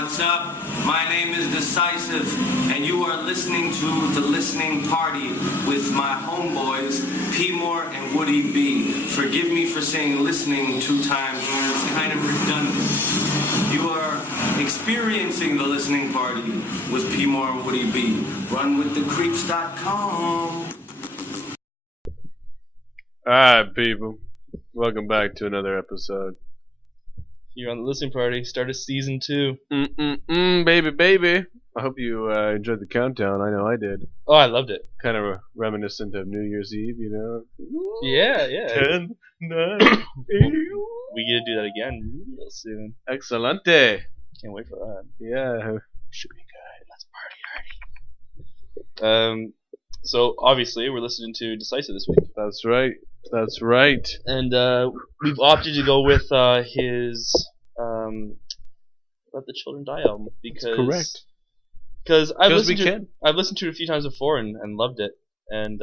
What's up? My name is D-Sisive, and you are listening to The Listening Party with my homeboys, P-More and Woody B. Forgive me for saying listening 2 times, it's kind of redundant. You are experiencing The Listening Party with P-More and Woody B. RunWithTheCreeps.com. Alright, people. Welcome back to another episode. You're on the listening party. Start of season 2. Baby. I hope you enjoyed the countdown. I know I did. Oh, I loved it. Kind of reminiscent of New Year's Eve, you know? Yeah. 10, 9, 8. We get to do that again real soon. Excelente. Can't wait for that. Yeah. Should be good. Let's party. So obviously we're listening to D-Sisive this week. That's right. And we've opted to go with his Let the Children Die album because That's correct. Because I've listened to it a few times before and loved it, and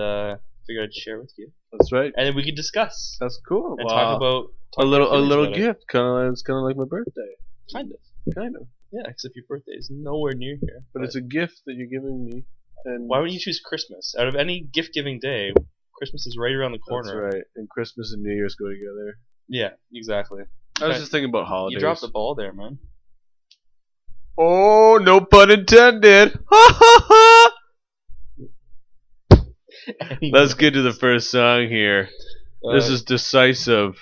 figured I'd share with you. That's right. And then we could discuss. That's cool. And talk about a little about gift. It's kind of like my birthday. Kind of. Yeah, except your birthday is nowhere near here. But it's a gift that you're giving me. And why wouldn't you choose Christmas? Out of any gift-giving day, Christmas is right around the corner. That's right. And Christmas and New Year's go together. Yeah, exactly. I was just thinking about holidays. You dropped the ball there, man. Oh, no pun intended. Let's get to the first song here. This is D-Sisive.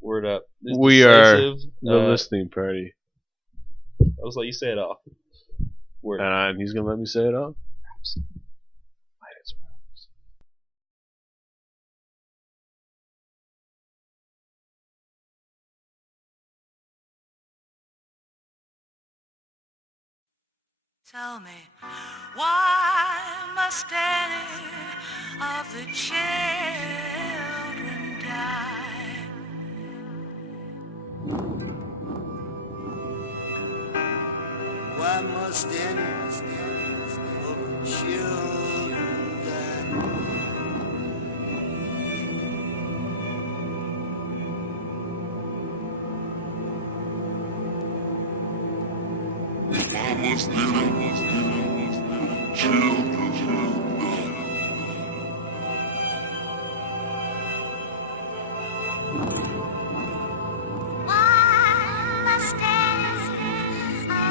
Word up. We are the listening party. I was let you say it off. Word. And he's gonna let me say it off. Tell me, why must any of the children die? Why must any of the children die? Why must any children die? Why must any of the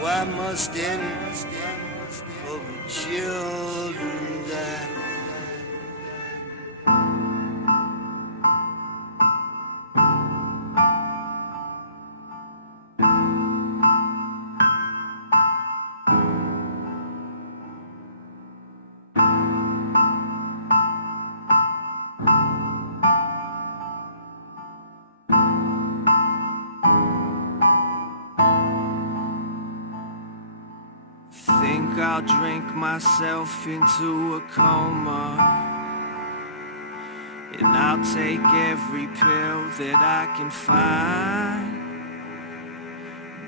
Why must any of the children die? Think I'll drink myself into a coma, and I'll take every pill that I can find.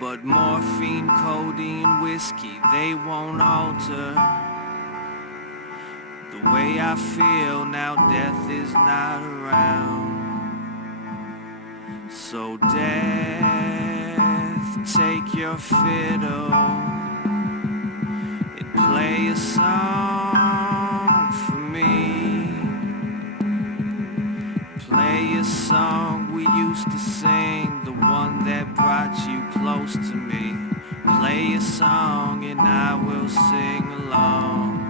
But morphine, codeine, whiskey, they won't alter the way I feel now death is not around. So death, take your fiddle, play a song for me. Play a song we used to sing, the one that brought you close to me. Play a song and I will sing along.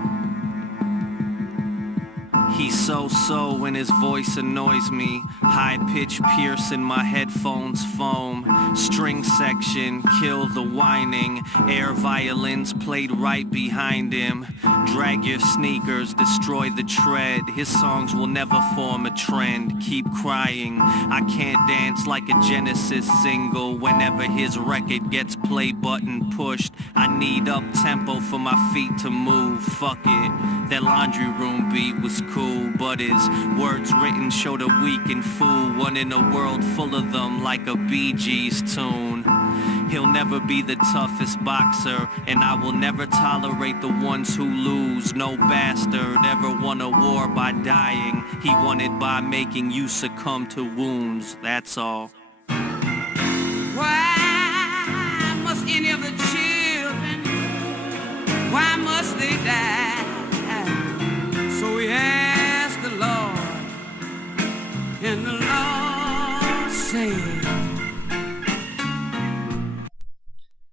He's so when his voice annoys me. High pitch piercing my headphones foam. String section, kill the whining. Air violins played right behind him. Drag your sneakers, destroy the tread. His songs will never form a trend. Keep crying, I can't dance like a Genesis single. Whenever his record gets play button pushed, I need up tempo for my feet to move. Fuck it, that laundry room beat was cool, but his words written showed a weak and fool. One in a world full of them like a Bee Gees tune. He'll never be the toughest boxer, and I will never tolerate the ones who lose. No bastard ever won a war by dying. He won it by making you succumb to wounds, that's all. Why must any of the children, why must they die? So we asked the Lord, and the Lord said.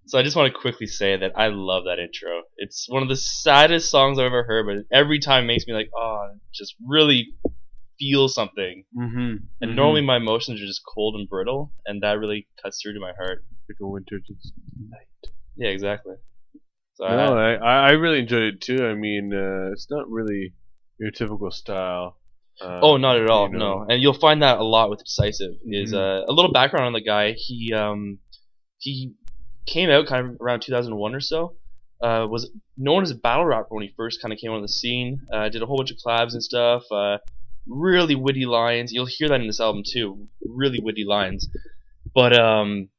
So I just want to quickly say that I love that intro. It's one of the saddest songs I've ever heard, but every time it makes me like, oh, just really feel something. Mm-hmm. And normally my emotions are just cold and brittle, and that really cuts through to my heart. Like a winter just night. Yeah, exactly. So No, I really enjoyed it too. I mean, it's not really your typical style. Oh, not at all. You know. No, and you'll find that a lot with Decisive. Is a little background on the guy. He came out kind of around 2001 or so. Was known as a battle rapper when he first kind of came on the scene. Did a whole bunch of collabs and stuff. Really witty lines. You'll hear that in this album too. Really witty lines, but and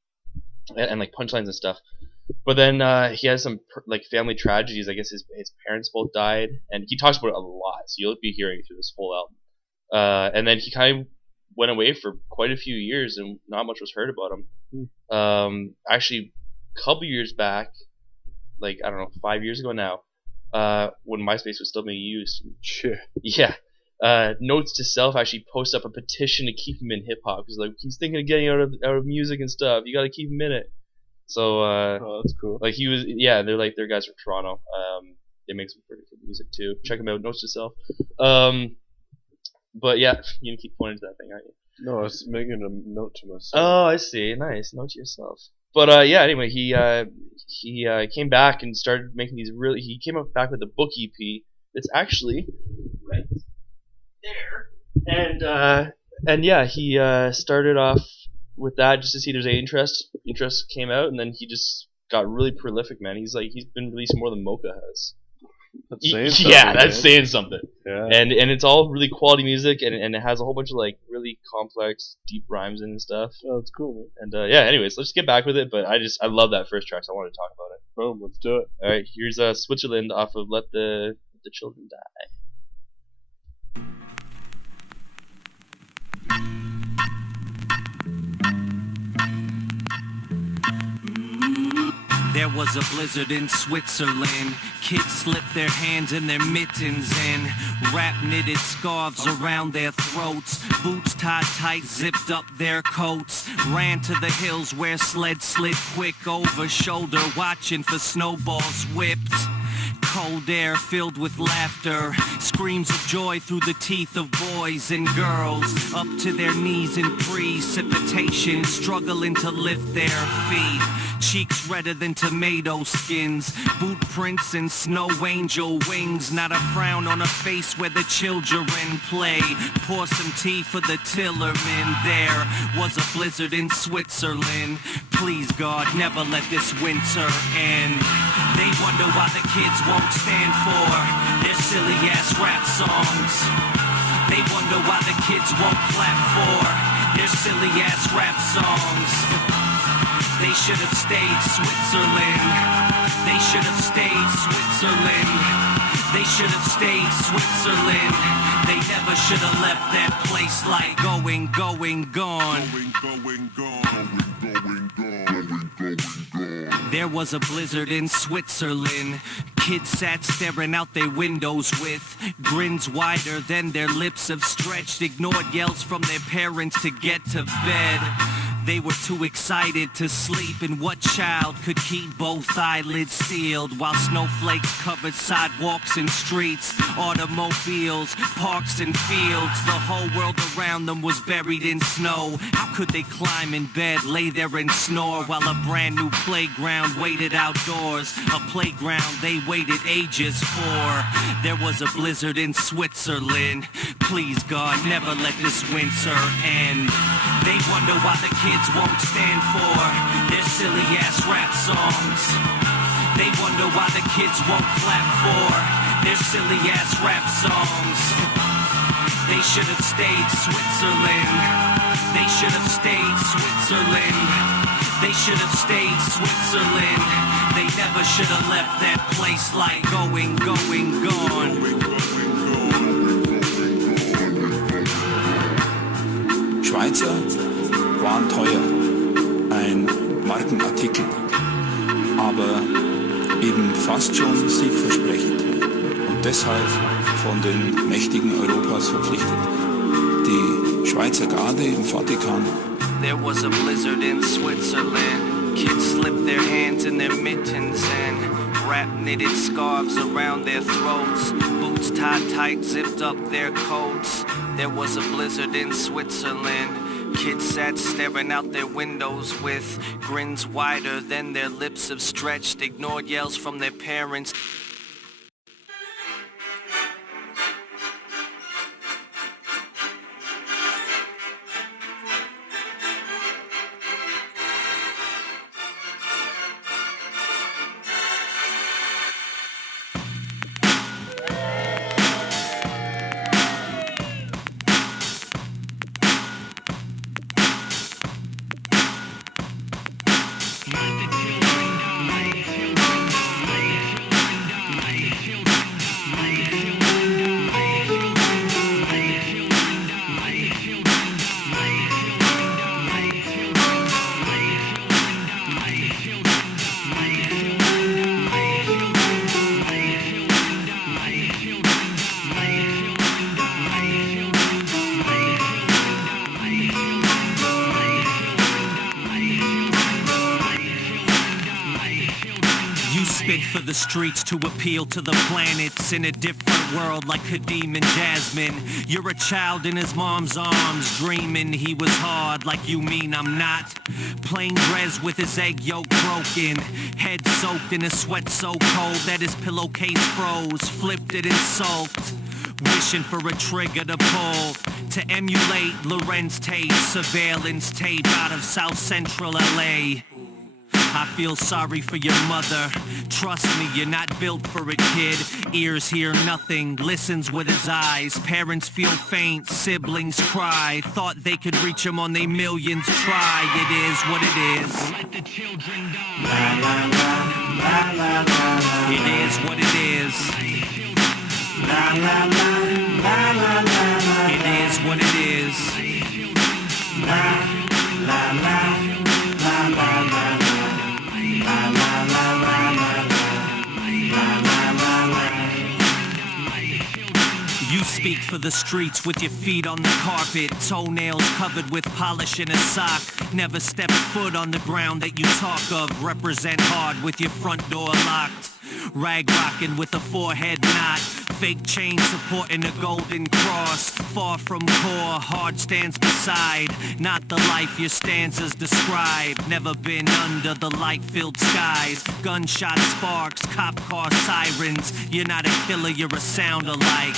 like punchlines and stuff. But then he has some like family tragedies. I guess his parents both died, and he talks about it a lot. So you'll be hearing it through this whole album. And then he kind of went away for quite a few years, and not much was heard about him. Actually, a couple years back, like I don't know, 5 years ago now, when MySpace was still being used. Sure. Yeah. Notes to Self actually posted up a petition to keep him in hip hop because like he's thinking of getting out of music and stuff. You got to keep him in it. So Oh, that's cool. like he was, yeah, they're guys from Toronto. They make some pretty good music too. Check them out. Notes to Self. But yeah, you can keep pointing to that thing, aren't you? No, I was making a note to myself. Oh, I see. Nice. Note to yourself. But yeah, anyway, he came back and started making these really. He came up back with a book EP. It's actually right there. And yeah, he started off with that just to see if there's any interest. Interest came out, and then he just got really prolific, man. He's been releasing more than Mocha has. That's saying something, Yeah, that's man. saying something. Yeah. And it's all really quality music, and it has a whole bunch of like really complex, deep rhymes and stuff. Oh, that's cool, man. And yeah, anyways, let's get back with it. But I love that first track, so I want to talk about it. Boom, let's do it. All right, here's Switzerland off of Let the Children Die. There was a blizzard in Switzerland. Kids slipped their hands in their mittens and wrapped knitted scarves around their throats. Boots tied tight, zipped up their coats. Ran to the hills where sleds slid quick over shoulder, watching for snowballs whipped. Cold air filled with laughter, screams of joy through the teeth of boys and girls, up to their knees in precipitation, struggling to lift their feet. Cheeks redder than tomato skins, boot prints and snow angel wings. Not a frown on a face where the children play. Pour some tea for the tillerman. There was a blizzard in Switzerland. Please God, never let this winter end. They wonder why the kids won't stand for their silly ass rap songs. They wonder why the kids won't clap for their silly ass rap songs. They should have stayed Switzerland. They should have stayed Switzerland. They should have stayed Switzerland. They never should have left that place like going, gone. There was a blizzard in Switzerland. Kids sat staring out their windows with grins wider than their lips have stretched. Ignored yells from their parents to get to bed. They were too excited to sleep, and what child could keep both eyelids sealed while snowflakes covered sidewalks and streets, automobiles, parks and fields. The whole world around them was buried in snow. How could they climb in bed, lay there and snore while a brand new playground waited outdoors? A playground they waited ages for. There was a blizzard in Switzerland. Please God, never let this winter end. They wonder why the kids won't stand for their silly ass rap songs. They wonder why the kids won't clap for their silly ass rap songs. They should have stayed Switzerland. They should have stayed Switzerland. They should have stayed Switzerland. They never should have left that place like going, gone. Schweizer waren teuer, ein Markenartikel, aber eben fast schon siegversprechend und deshalb von den Mächtigen Europas verpflichtet. Die Schweizer Garde im Vatikan. There was a blizzard in Switzerland. Kids slipped their hands in their mittens and wrapped knitted scarves around their throats. Boots tied tight, zipped up their coats. There was a blizzard in Switzerland. Kids sat staring out their windows with grins wider than their lips have stretched. Ignored yells from their parents. Spit for the streets to appeal to the planets in a different world like Kadeem and Jasmine. You're a child in his mom's arms, dreaming he was hard like you mean I'm not. Playing Grez with his egg yolk broken, head soaked in a sweat so cold that his pillowcase froze, flipped it and sulked. Wishing for a trigger to pull, to emulate Lorenz Tate, surveillance tape out of South Central LA. I feel sorry for your mother. Trust me, you're not built for it, kid. Ears hear nothing, listens with his eyes. Parents feel faint, siblings cry. Thought they could reach him on their millions, try. It is what it is. Let the children die. La la la, la la la la. It is what it is. La la la, la la la la. It is what it is. La la la, la la la. La la la la la la la la la. You speak for the streets with your feet on the carpet, toenails covered with polish in a sock. Never step foot on the ground that you talk of. Represent hard with your front door locked. Rag rocking with a forehead knot. Fake chain supporting a golden cross. Far from core, hard stands beside. Not the life your stanzas describe. Never been under the light-filled skies. Gunshot sparks, cop car sirens. You're not a killer, you're a sound alike.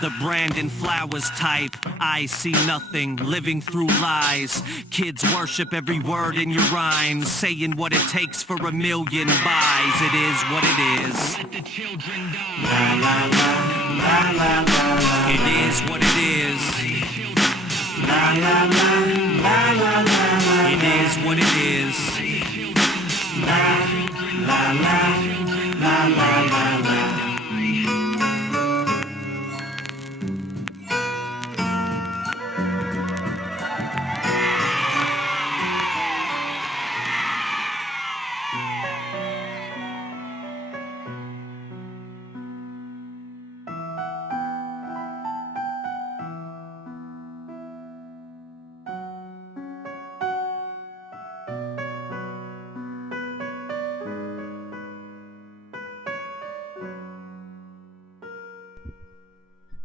The Brandon Flowers type. I see nothing, living through lies. Kids worship every word in your rhymes, saying what it takes for a million buys. It is what it is. Let the children die. La la la, la la la la. It is what it is. La la la, la la la la. It is what it is. La la la, la la la la.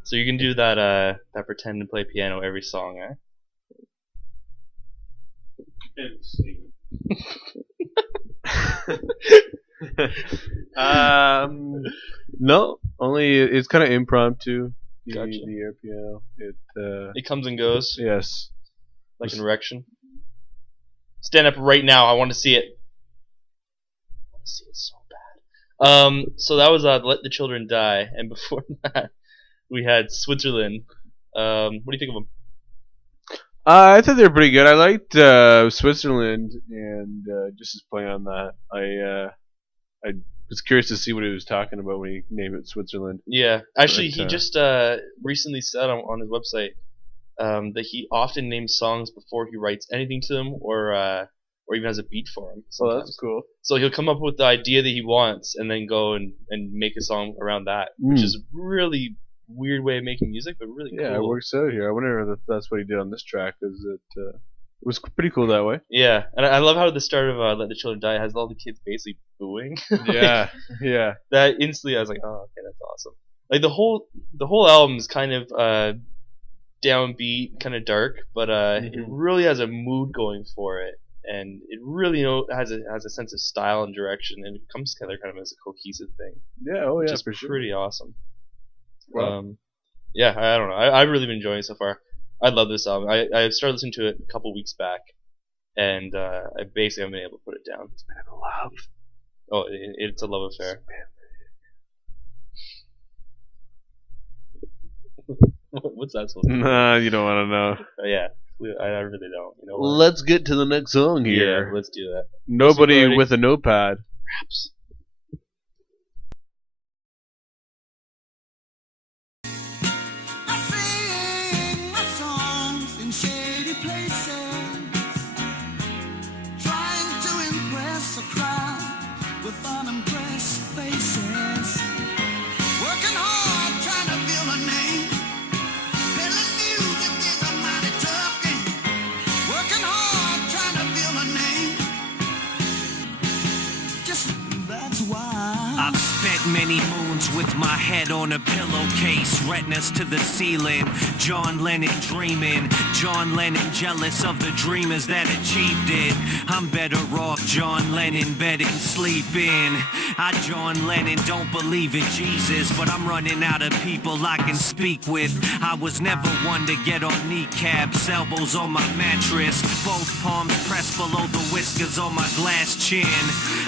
So you can do that pretend and play piano every song, eh? No, only it's kind of impromptu. Gotcha. The air piano. It comes and goes, Yes. like an erection. Stand up right now. I want to see it. I want to see it so bad. So that was Let the Children Die, and before that we had Switzerland. What do you think of them? I thought they were pretty good. I liked Switzerland, and just as playing on that, I was curious to see what he was talking about when he named it Switzerland. Yeah, actually, But, he just recently said on his website that he often names songs before he writes anything to them, or even has a beat for them. So that's cool. So he'll come up with the idea that he wants, and then go and make a song around that, which is a really weird way of making music, but really cool. Yeah, it works out here. I wonder if that's what he did on this track. Is it was pretty cool that way. Yeah, and I love how the start of "Let the Children Die" has all the kids basically booing. Yeah, yeah. That instantly, I was like, oh, okay, that's awesome. Like the whole album is kind of downbeat, kind of dark, but it really has a mood going for it, and it really has a sense of style and direction, and it comes together kind of as a cohesive thing. Yeah, oh yeah, which is for sure. pretty awesome. Wow. Yeah, I don't know. I've really been enjoying it so far. I love this album. I started listening to it a couple weeks back, and I basically haven't been able to put it down. It's been a love. Oh, it's a love affair. What's that supposed to be? Nah, you don't want to know. Yeah, I really don't. You know what? Let's get to the next song here. Yeah, let's do that. Nobody with a notepad. Raps. Many moons with my head on a pillowcase, retinas to the ceiling. John Lennon dreaming, John Lennon jealous of the dreamers that achieved it. I'm better off John Lennon bedding sleeping. I John Lennon don't believe in Jesus, but I'm running out of people I can speak with. I was never one to get on kneecaps, elbows on my mattress, both palms pressed below the whiskers on my glass chin.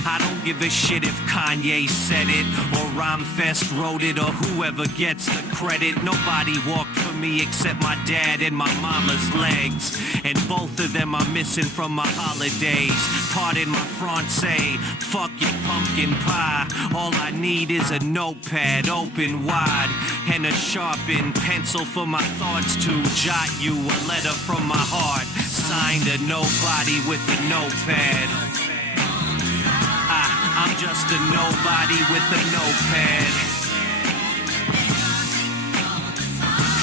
I don't give a shit if Kanye said it, or Rhymefest wrote it, or whoever gets the credit. Nobody walked for me except my dad and my mama's legs, and both of them are missing from my holidays. Pardon my Francais, fuck your pumpkin pie. All I need is a notepad open wide, and a sharpened pencil for my thoughts to jot you a letter from my heart, signed a nobody with a notepad. I'm just a nobody with a notepad,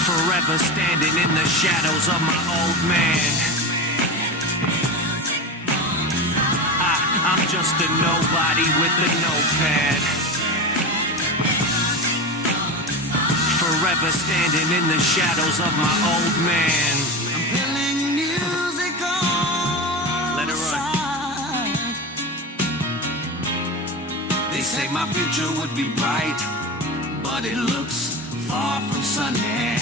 forever standing in the shadows of my old man. I'm just a nobody with a notepad, forever standing in the shadows of my old man. Let it run. They say my future would be bright, but it looks far from sunny.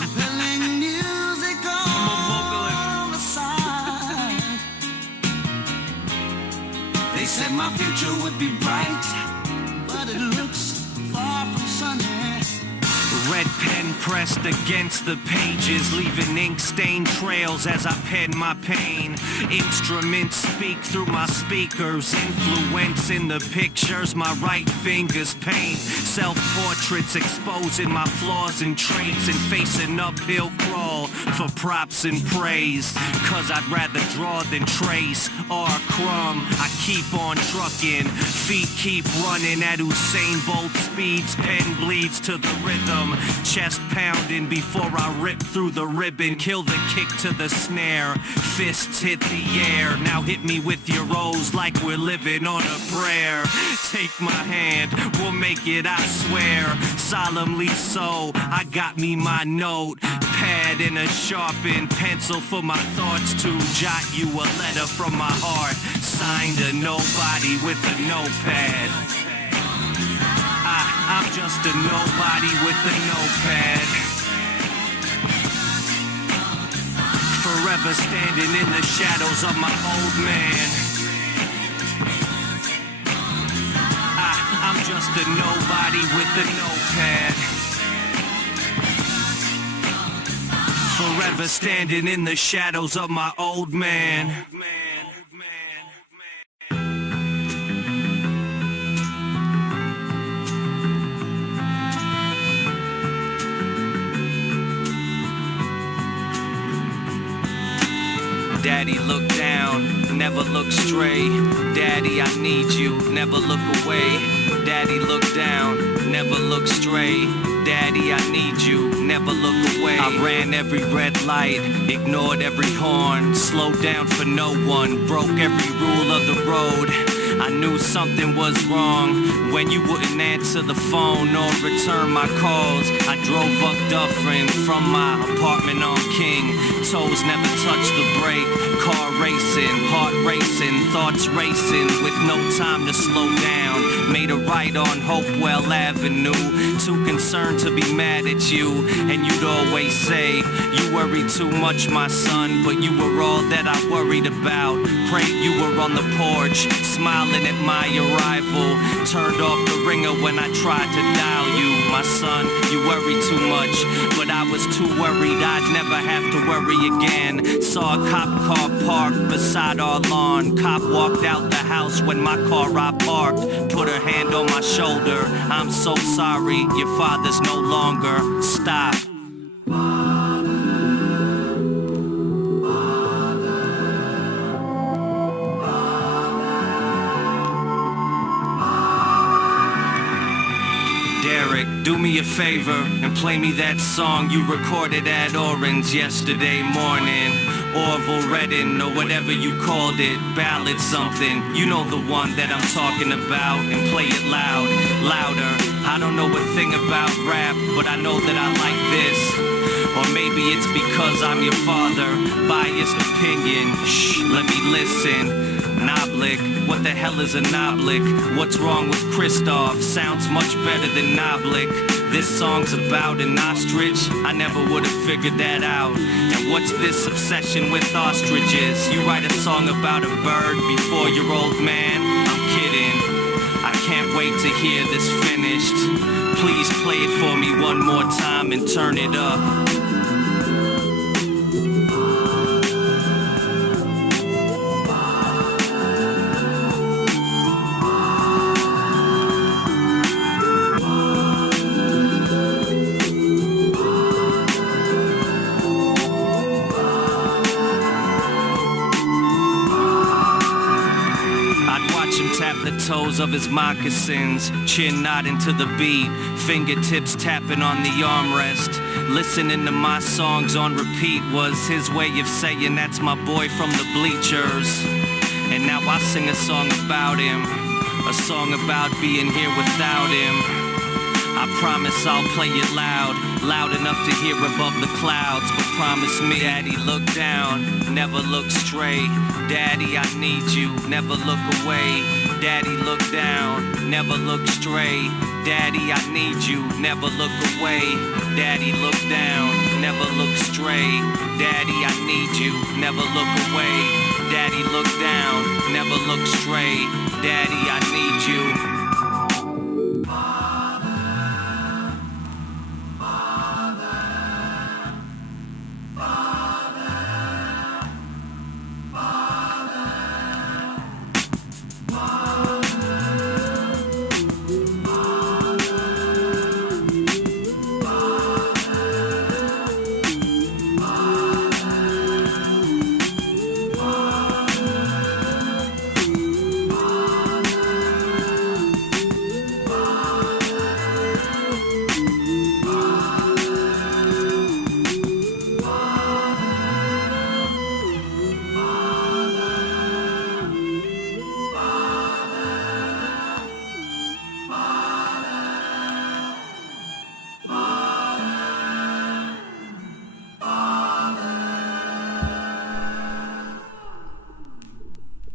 I'm playing music on the side. They said my future would be bright, but it looks far from sunny. Red pen pressed against the pages, leaving ink-stained trails as I pen my pain. Instruments speak through my speakers, influence in the pictures my right fingers paint. Self-portraits exposing my flaws and traits, and face an uphill crawl for props and praise. Cause I'd rather draw than trace or crumb. I keep on trucking, feet keep running at Usain Bolt speeds, pen bleeds to the rhythm. Chest pounding before I rip through the ribbon, kill the kick to the snare, fists hit the air. Now hit me with your O's like we're living on a prayer. Take my hand, we'll make it, I swear. Solemnly so, I got me my note pad and a sharpened pencil for my thoughts to jot you a letter from my heart, signed a nobody with a notepad. I'm just a nobody with a notepad, forever standing in the shadows of my old man. I'm just a nobody with a notepad, forever forever standing in the shadows of my old man. Daddy, look down, never look stray. Daddy, I need you, never look away. Daddy, look down, never look stray. Daddy, I need you, never look away. I ran every red light, ignored every horn, slowed down for no one, broke every rule of the road. I knew something was wrong when you wouldn't answer the phone or return my calls. I drove up Dufferin from my apartment on King. Toes never touched the brake. Car racing, heart racing, thoughts racing with no time to slow down. Made a right on Hopewell Avenue. Too concerned to be mad at you. And you'd always say, you worry too much, my son. But you were all that I worried about. Prayed you were on the porch, smiling at my arrival. Turned off the ringer when I tried to dial you. My son, you worry too much. But I was too worried I'd never have to worry again. Saw a cop car parked beside our lawn. Cop walked out the house when my car I parked. Put her hand on my shoulder. I'm so sorry, your father's no longer. Stop. Derek, do me a favor and play me that song you recorded at Orange yesterday morning. Orville Redding or whatever you called it, ballad something. You know the one that I'm talking about, and play it loud, louder. I don't know a thing about rap, but I know that I like this. Or maybe it's because I'm your father. Biased opinion, shh, let me listen. Noblik, what the hell is a Noblik? What's wrong with Christoph? Sounds much better than Noblik. This song's about an ostrich, I never would have figured that out. And what's this obsession with ostriches? You write a song about a bird before your old man? I'm kidding, I can't wait to hear this finished. Please play it for me one more time and turn it up. Tap the toes of his moccasins, chin nodding to the beat, fingertips tapping on the armrest. Listening to my songs on repeat was his way of saying that's my boy from the bleachers. And now I sing a song about him, a song about being here without him. I promise I'll play it loud, loud enough to hear above the clouds. But promise me, Daddy, look down, never look straight. Daddy, I need you, never look away. Daddy, look down, never look straight. Daddy, I need you, never look away. Daddy, look down, never look straight. Daddy, I need you, never look away. Daddy, look down, never look straight. Daddy, I need you.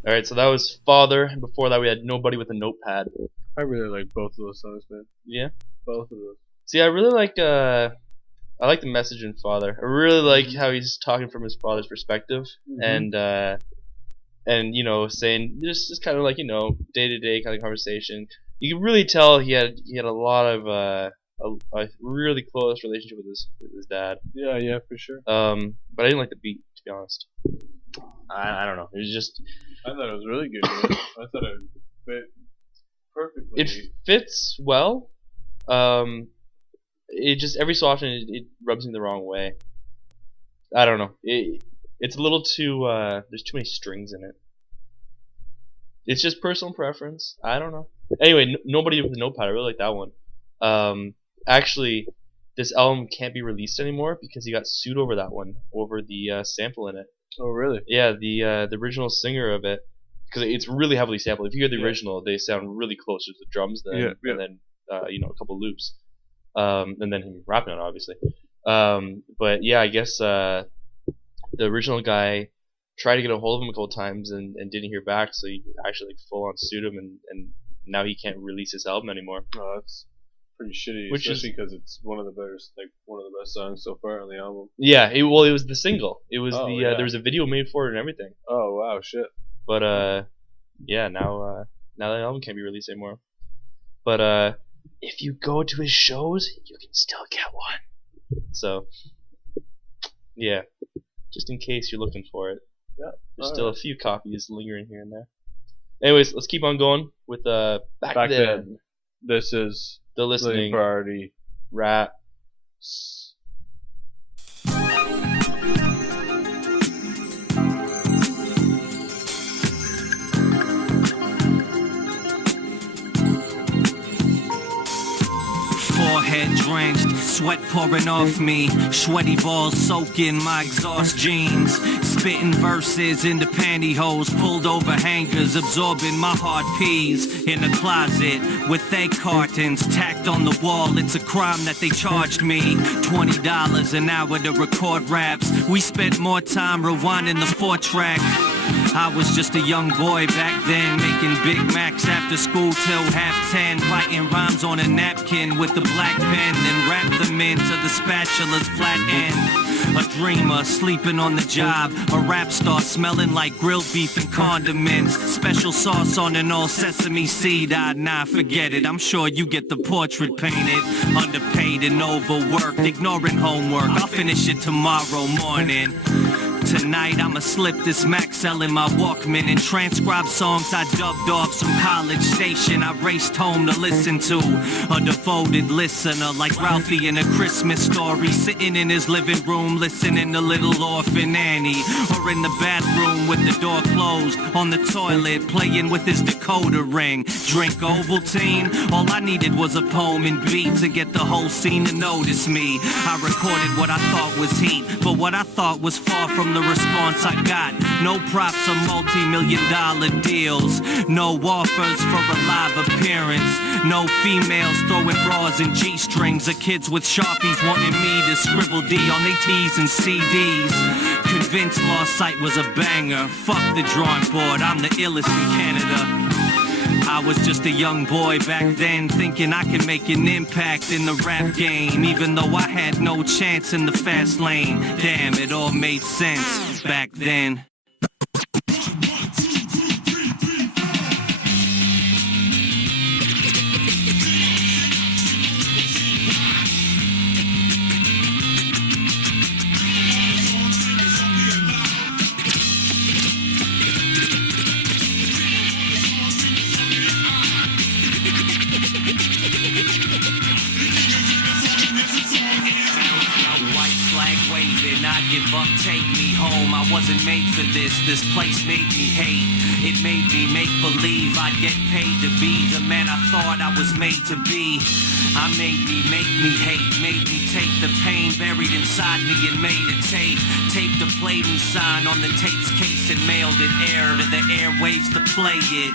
Alright, so that was Father, and before that we had Nobody with a Notepad. I really like both of those songs, man. Yeah? Both of those. See, I really like, I like the message in Father. I really like how he's talking from his father's perspective, and you know, saying, just kind of like, you know, day-to-day kind of conversation. You can really tell he had a lot of, a really close relationship with his dad. Yeah, for sure. But I didn't like the beat, to be honest. I don't know. It was just I thought it was really good. I thought it fit perfectly. it fits well. It just every so often it rubs me the wrong way. I don't know. It's a little too. There's too many strings in it. It's just personal preference. I don't know. Anyway, Nobody with a Notepad. I really like that one. Actually, this album can't be released anymore because he got sued over that one, over the sample in it. Oh, really? Yeah, the original singer of it, because it's really heavily sampled. If you hear the Yeah. original, they sound really close to the drums, then and then a couple loops, and then him rapping on it, obviously. But yeah, I guess the original guy tried to get a hold of him a couple times and didn't hear back, so he actually full on sued him, and now he can't release his album anymore. Oh, that's pretty shitty, Which especially because it's one of the best songs so far on the album. Yeah, it was the single. It was yeah. there was a video made for it and everything. Oh wow, shit. But yeah, now that album can't be released anymore. But if you go to his shows, you can still get one. So yeah, just in case you're looking for it. Yeah. There's still a few copies lingering here and there. Anyways, let's keep on going with back then. This is The Listening Party. Rat. Forehead drenched, sweat pouring off me, sweaty balls soaking my exhaust jeans, spitting verses into pantyhose, pulled over hangers, absorbing my hard peas. In a closet with egg cartons tacked on the wall, it's a crime that they charged me $20 an hour to record raps. We spent more time rewinding the 4-track. I was just a young boy back then, making Big Macs after school till 10:30, writing rhymes on a napkin with a black pen, then wrap them into the spatula's flat end. A dreamer sleeping on the job, a rap star smelling like grilled beef and condiments, special sauce on an all sesame seed. Nah, forget it, I'm sure you get the portrait painted. Underpaid and overworked, ignoring homework, I'll finish it tomorrow morning. Tonight I'ma slip this Max L in my Walkman and transcribe songs I dubbed off some college station I raced home to listen to. A devoted listener like Ralphie in A Christmas Story, sitting in his living room listening to Little Orphan Annie, or in the bathroom with the door closed, on the toilet playing with his decoder ring. Drink Ovaltine, all I needed was a poem and beat to get the whole scene to notice me. I recorded what I thought was heat, but what I thought was far from the response I got. No props or multi-million-dollar deals, no offers for a live appearance, no females throwing bras and G-strings, or kids with Sharpies wanting me to scribble D on their T's and CDs. Convinced Lost Sight was a banger, fuck the drawing board, I'm the illest in Canada. I was just a young boy back then, thinking I could make an impact in the rap game, even though I had no chance in the fast lane. Damn, it all made sense back then. I give up, take me home. I wasn't made for this place made me hate. It made me make believe I'd get paid to be the man I thought I was made to be. I made me make me hate, made me take the pain buried inside me and made a tape. Taped the play me sign on the tape's case and mailed it air to the airwaves to play it.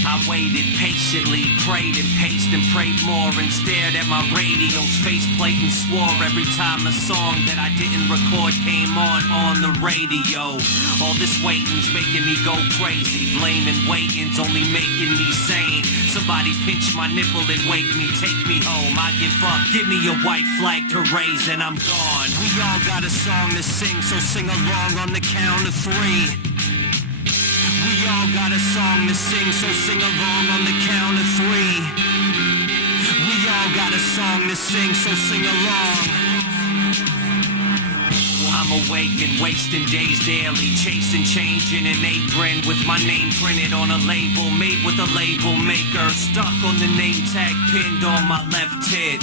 I waited patiently, prayed and paced and prayed more, and stared at my radio's faceplate and swore every time a song that I didn't record came on the radio. All this waiting's making me go crazy, blaming waiting's only making me sane. Somebody pinch my nipple and wake me, take me home, I give up. Give me a white flag to raise and I'm gone. We all got a song to sing, so sing along on the count of 3. We all got a song to sing, so sing along on the count of 3. We all got a song to sing, so sing along. I'm awake and wasting days daily, chasing change in an apron with my name printed on a label, made with a label maker, stuck on the name tag pinned on my left tit.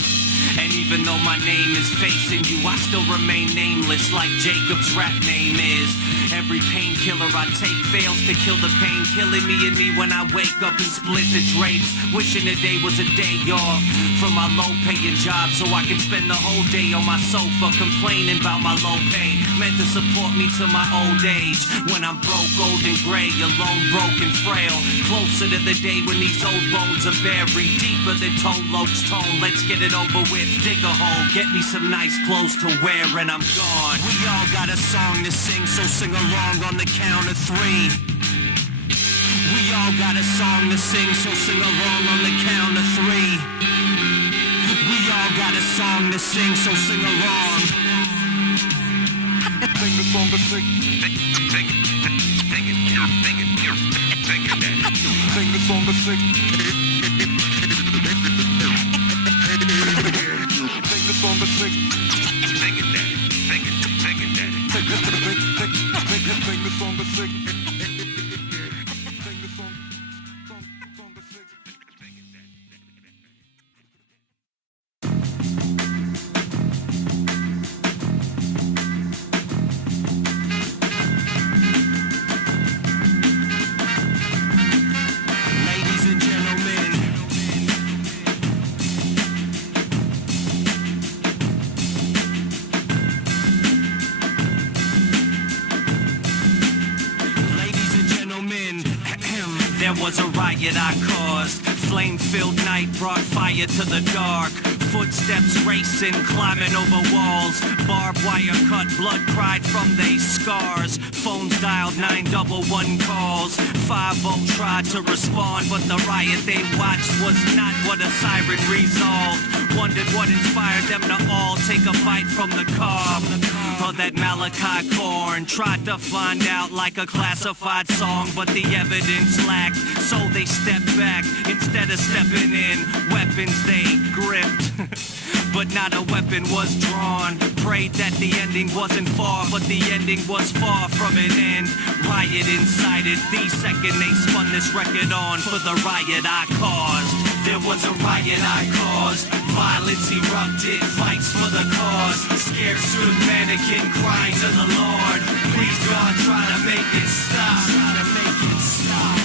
And even though my name is facing you, I still remain nameless like Jacob's rap name is. Every painkiller I take fails to kill the pain killing me and me when I wake up and split the drapes, wishing the day was a day off from my low-paying job so I can spend the whole day on my sofa complaining about my low pay, meant to support me to my old age when I'm broke, old and gray, alone, broken, frail, closer to the day when these old bones are buried deeper than Tone Loch's tone. Let's get it over with, dig a hole, get me some nice clothes to wear and I'm gone. We all got a song to sing, so sing along on the count of three. We all got a song to sing, so sing along on the count of three. We all got a song to sing, so sing along. Sing the song to sing. Sing the song to sing. Sing the song to sing. Sing it, daddy. Sing it, daddy. Sing the song to sing. Sing the song to sing. Ladies and gentlemen, there was a riot I caused. Flame-filled night brought fire to the dark. Footsteps racing, climbing over walls. Barbed wire cut, blood cried from they scars. Phones dialed 911 calls. 5-0 tried to respond, but the riot they watched was not what a siren resolved. Wondered what inspired them to all take a bite from the cob. Or that Malachi corn. Tried to find out like a classified song, but the evidence lacked. So they stepped back instead of stepping in. Weapons they gripped. But not a weapon was drawn. Prayed that the ending wasn't far, but the ending was far from an end. Riot incited the second they spun this record on for the riot I caused. There was a riot I caused. Violence erupted, fights for the cause. Scared stood mannequin crying to the Lord. Please God, try to make it stop.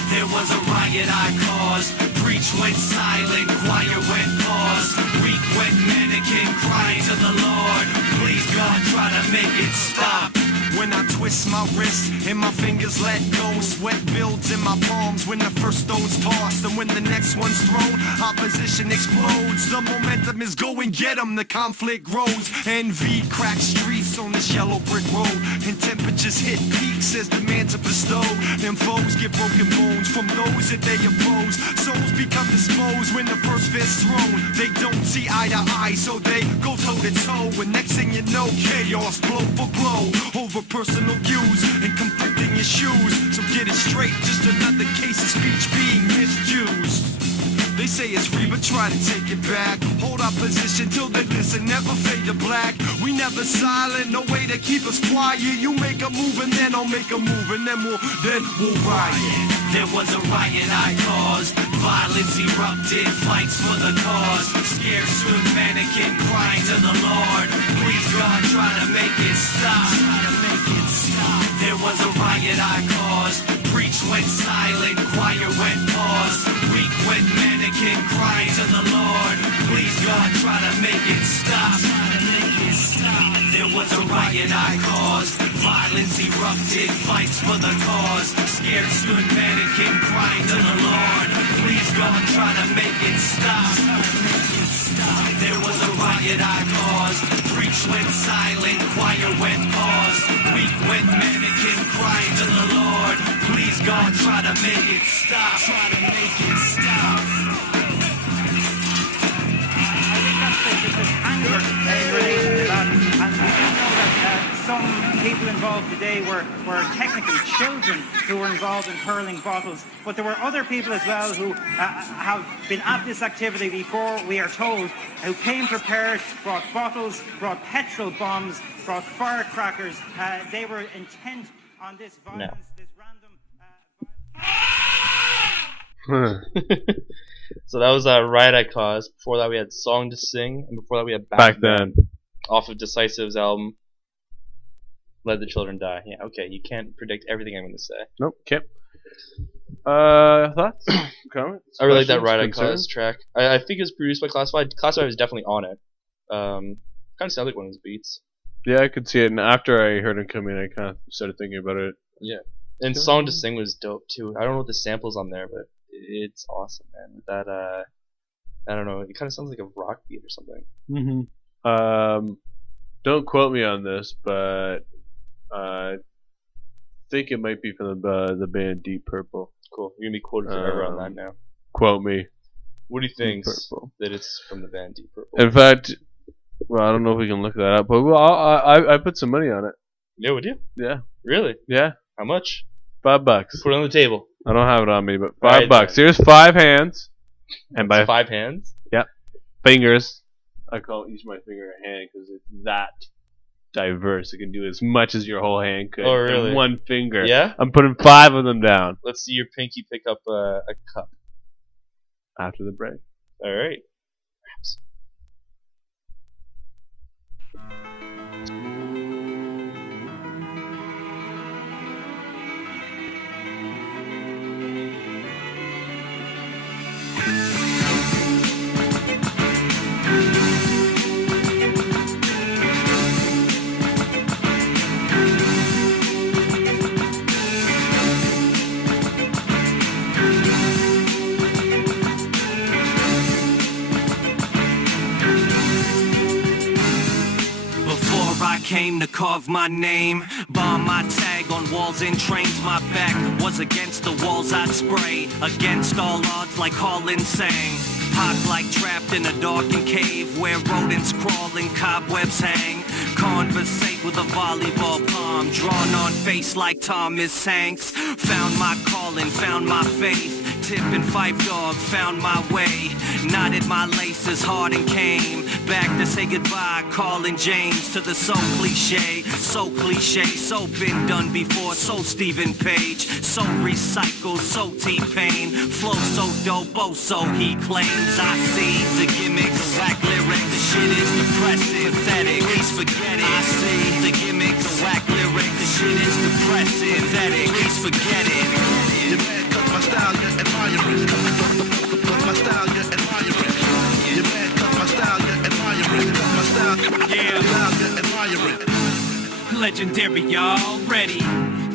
There was a riot I caused. Preach went silent, choir went pause. Weak went mannequin crying to the Lord. Please God, try to make it stop. When I twist my wrist and my fingers let go, sweat builds in my palms when the first stone's tossed. And when the next one's thrown, opposition explodes. The momentum is going, get 'em, the conflict grows. Envy cracks streets on this yellow brick road. And temperatures hit peaks as demands are bestowed. Them foes get broken bones from those that they oppose. Souls become disposed when the first fist's thrown. They don't see eye to eye, so they go toe to toe. And next thing you know, chaos, blow for blow. Over personal views and conflicting issues. So get it straight, just another case of speech being misused. They say it's free, but try to take it back. Hold our position till they listen, never fade to black. We never silent, no way to keep us quiet. You make a move and then I'll make a move and then we'll riot. There was a riot I caused. Violence erupted, fights for the cause. Scared stood mannequin crying to the Lord. Please God, try to make it stop. There was a riot I caused. Preach went silent, choir went pause. Weak went mannequin crying to the Lord. Please God, try to make it stop. There was a riot I caused. Violence erupted, fights for the cause. Scared stood mannequin crying to the Lord. Please God, try to make it stop. There was a riot I caused. Preach went silent, choir went pause. Weak went mannequin crying to the Lord. Please God, try to make it stop. Try to make it stop. I think that's because anger is related a lot. And we do know that some people involved today were technically children who were involved in hurling bottles, but there were other people as well who have been at this activity before, we are told, who came prepared, brought bottles, brought petrol bombs, brought firecrackers. They were intent on this violence, this random So that was Riot I Cause. Before that we had Song to Sing, and before that we had Back Then. off of D-Sisive's album Let the Children Die. Yeah, okay, you can't predict everything I'm going to say. Nope, can't. Thoughts? Comments? I really like that Questions? Riot I Concerns? Cause track. I think it was produced by Classified. Classified was definitely on it. Kind of sounded like one of his beats. Yeah, I could see it, and after I heard him come in, I kind of started thinking about it. Yeah. And Song to Sing was dope too. I don't know what the sample's on there, but it's awesome, man. With that, I don't know, it kind of sounds like a rock beat or something. Mm-hmm. Don't quote me on this, but I think it might be from the band Deep Purple. Cool. You're gonna be quoted forever on that now. Quote me. What do you think Purple. that it's from the band Deep Purple? In fact, well, I don't know if we can look that up, but I put some money on it. Yeah, would you? Yeah. Really? Yeah. How much? $5. Put it on the table. I don't have it on me, but Alright, $5. then. Here's 5 hands, and by 5 hands? fingers, I call each of my finger a hand because it's that diverse. It can do as much as your whole hand could. Oh, really? In one finger. Yeah? I'm putting 5 of them down Let's see your pinky pick up a cup. after the break. Alright. Came to carve my name, bomb my tag on walls and trains. My back was against the walls, I'd spray against all odds like Harlan sang. Hot like trapped in a darkened cave where rodents crawl and cobwebs hang. Conversate with a volleyball palm, drawn on face like Thomas Hanks. Found my calling, found my faith. Tip and five dog, found my way. Knotted my laces hard and came back to say goodbye, calling James to the so cliche, so been done before, so Stephen Page, so recycled, so T-Pain, flow so dope, oh so he claims. I see the gimmicks, whack lyrics, the shit is depressing, pathetic, please forget it. I see the gimmicks, the whack lyrics, the shit is depressing, pathetic, please forget it. You're mad 'cause my style you're admiring. 'Cause my style you're admiring. You're mad 'cause my style you're admiring. 'Cause my style you're admiring. Legendary already.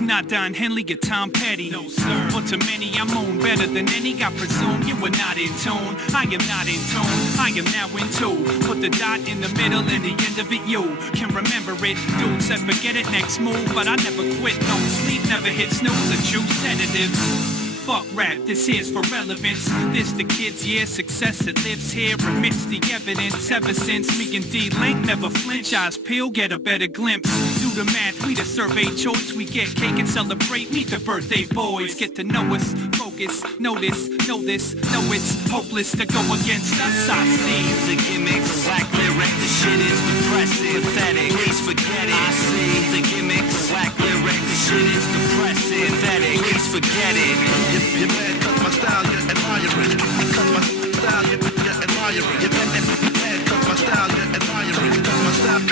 Not Don Henley or Tom Petty. No, sir. But to many, I'm on better than any. I presume you were not in tune. I am not in tune. I am now in tune. Put the dot in the middle and the end of it, you can remember it. Dude said forget it, next move. But I never quit, don't sleep, never hit snooze or juice sedatives. Fuck rap, this here's for relevance. This the kids' year, success that lives here amidst the evidence. Ever since me and D-Link never flinch, eyes peel, get a better glimpse. Do the math, we the survey choice. We get cake and celebrate, meet the birthday boys. Get to know us, focus, notice, know this, know it's hopeless to go against us. I see the gimmicks, whack lyrics, the shit is depressing, pathetic, please forget it. I see the gimmicks, whack lyrics, the shit is depressing, pathetic, please forget it. You're mad 'cause my style you're admiring. 'Cause my style you're admiring. You're mad 'cause my style you're admiring. 'Cause my style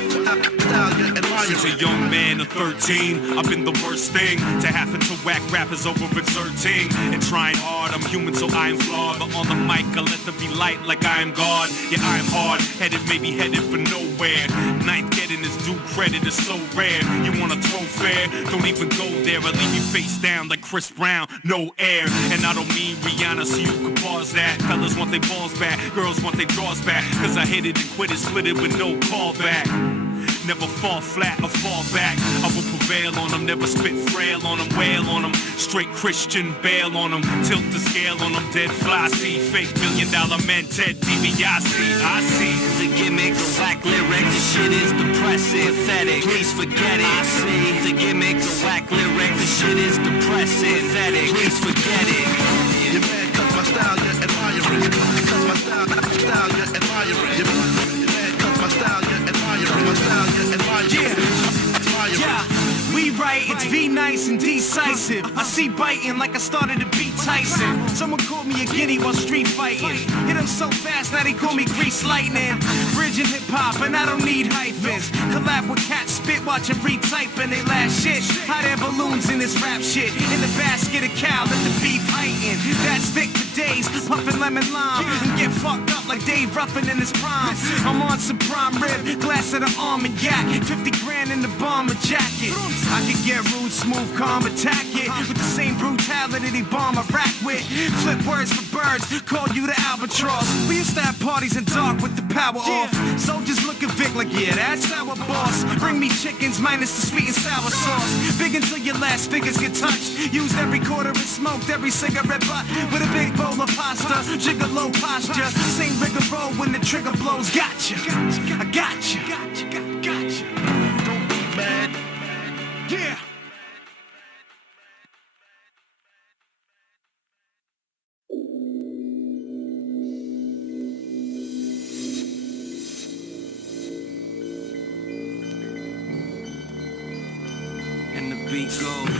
you're admiring. Since a young man of 13, I've been the worst thing to happen to whack rappers over exerting and trying hard. I'm human, so I am flawed, but on the mic I let there be light like I am God. Yeah, I am hard headed, maybe headed for nowhere. Ninth getting his due credit is so rare. You wanna throw fair? Don't even go there. I leave you face down like Chris Brown, no air. And I don't mean Rihanna, so you can pause that. Fellas want their balls back, girls want their drawers back. 'Cause I hit it and quit it, split it with no callback. Never fall flat or fall back. I will prevail on them, never spit frail on them, wail on them. Straight Christian bail on them, tilt the scale on them. Dead fly, see fake $1 million men, Ted DiBiase. I see The gimmicks, the whack lyrics, the shit is depressing, pathetic. Please forget it. I see the gimmicks, the whack lyrics, the shit is depressing, pathetic. Please forget it. You're mad 'cause my style you're admiring. 'Cause my style you're admiring. You're mad 'cause my style you're admiring. My style you're admiring. Yeah, we right, it's V nice and decisive. I see biting like I started to beat Tyson. Someone called me a guinea while street fighting. Hit them so fast, now they call me Grease Lightning. Bridging hip hop, and I don't need hyphens. Collab with cats, spit watching retyping they last shit. Hot air balloons in this rap shit. In the basket of cow, let the beef heighten. That's thick for days, puffin' lemon lime. And get fucked up like Dave Ruffin in his prime. I'm on some prime rib, glass of the arm and yak. 50 grand in the bomber jacket. I can get rude, smooth, calm, attack it with the same brutality they bomb a rack with. Flip words for birds, call you the albatross. We used to have parties in dark with the power off. Soldiers look at Vic like, yeah, that's our boss. Bring me chickens minus the sweet and sour sauce. Big until your last fingers get touched. Used every quarter and smoked every cigarette butt with a big bowl of pasta. Gigolo posture, same rigmarole when the trigger blows. Gotcha, I gotcha. Don't be mad. Yeah. And the beat goes.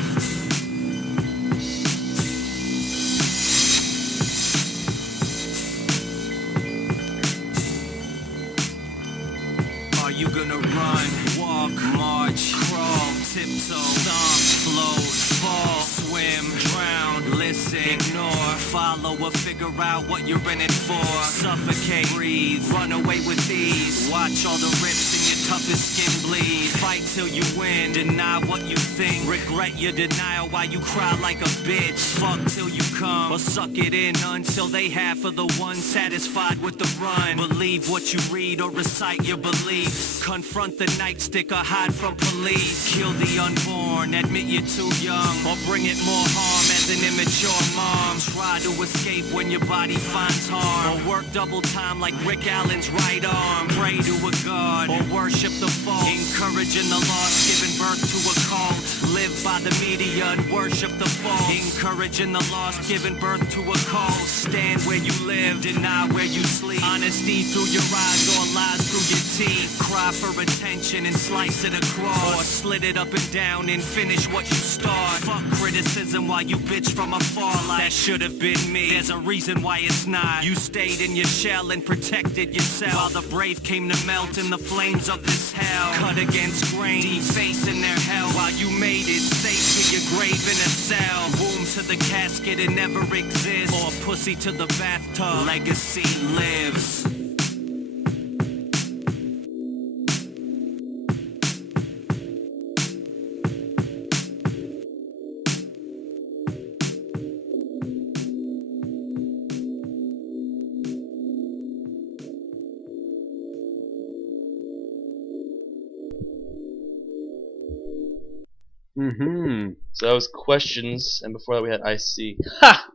Are you gonna run, walk, march, crawl, tiptoe, stomp, float, fall, swim, drown, listen, ignore, follow or figure out what you're in it for? Suffocate, breathe, run away with ease. Watch all the rips in your toughest skin bleed. Fight till you win, deny what you think. Regret your denial while you cry like a bitch. Fuck till you come, or suck it in until they have for the one satisfied with the run. Believe what you read or recite your beliefs. Confront the nightstick or hide from police. Kill the unborn, admit you're too young, or bring it more harm as an immature mom. Try to escape when your body finds harm, or work double time like Rick Allen's right arm. Pray to a god, or worship the false. Encouraging the lost, giving birth to a cult. Live by the media and worship the false. Encouraging the lost, giving birth to a cult. Stand where you live, deny where you sleep. Honesty through your eyes or lies through your teeth. Cry for attention and slice it across, or slit it up and down and finish what you start. Fuck criticism while you bitch from afar like that should have been me. There's a reason why it's not. You stayed in your shell and protected yourself, while the brave came to melt in the flames of this hell. Cut against grain, defacing their hell, while you made it safe to your grave in a cell. Boom to the casket, it never exists, or pussy to the bathtub, legacy lives. Mm-hmm. So that was questions, and before that we had IC. Ha!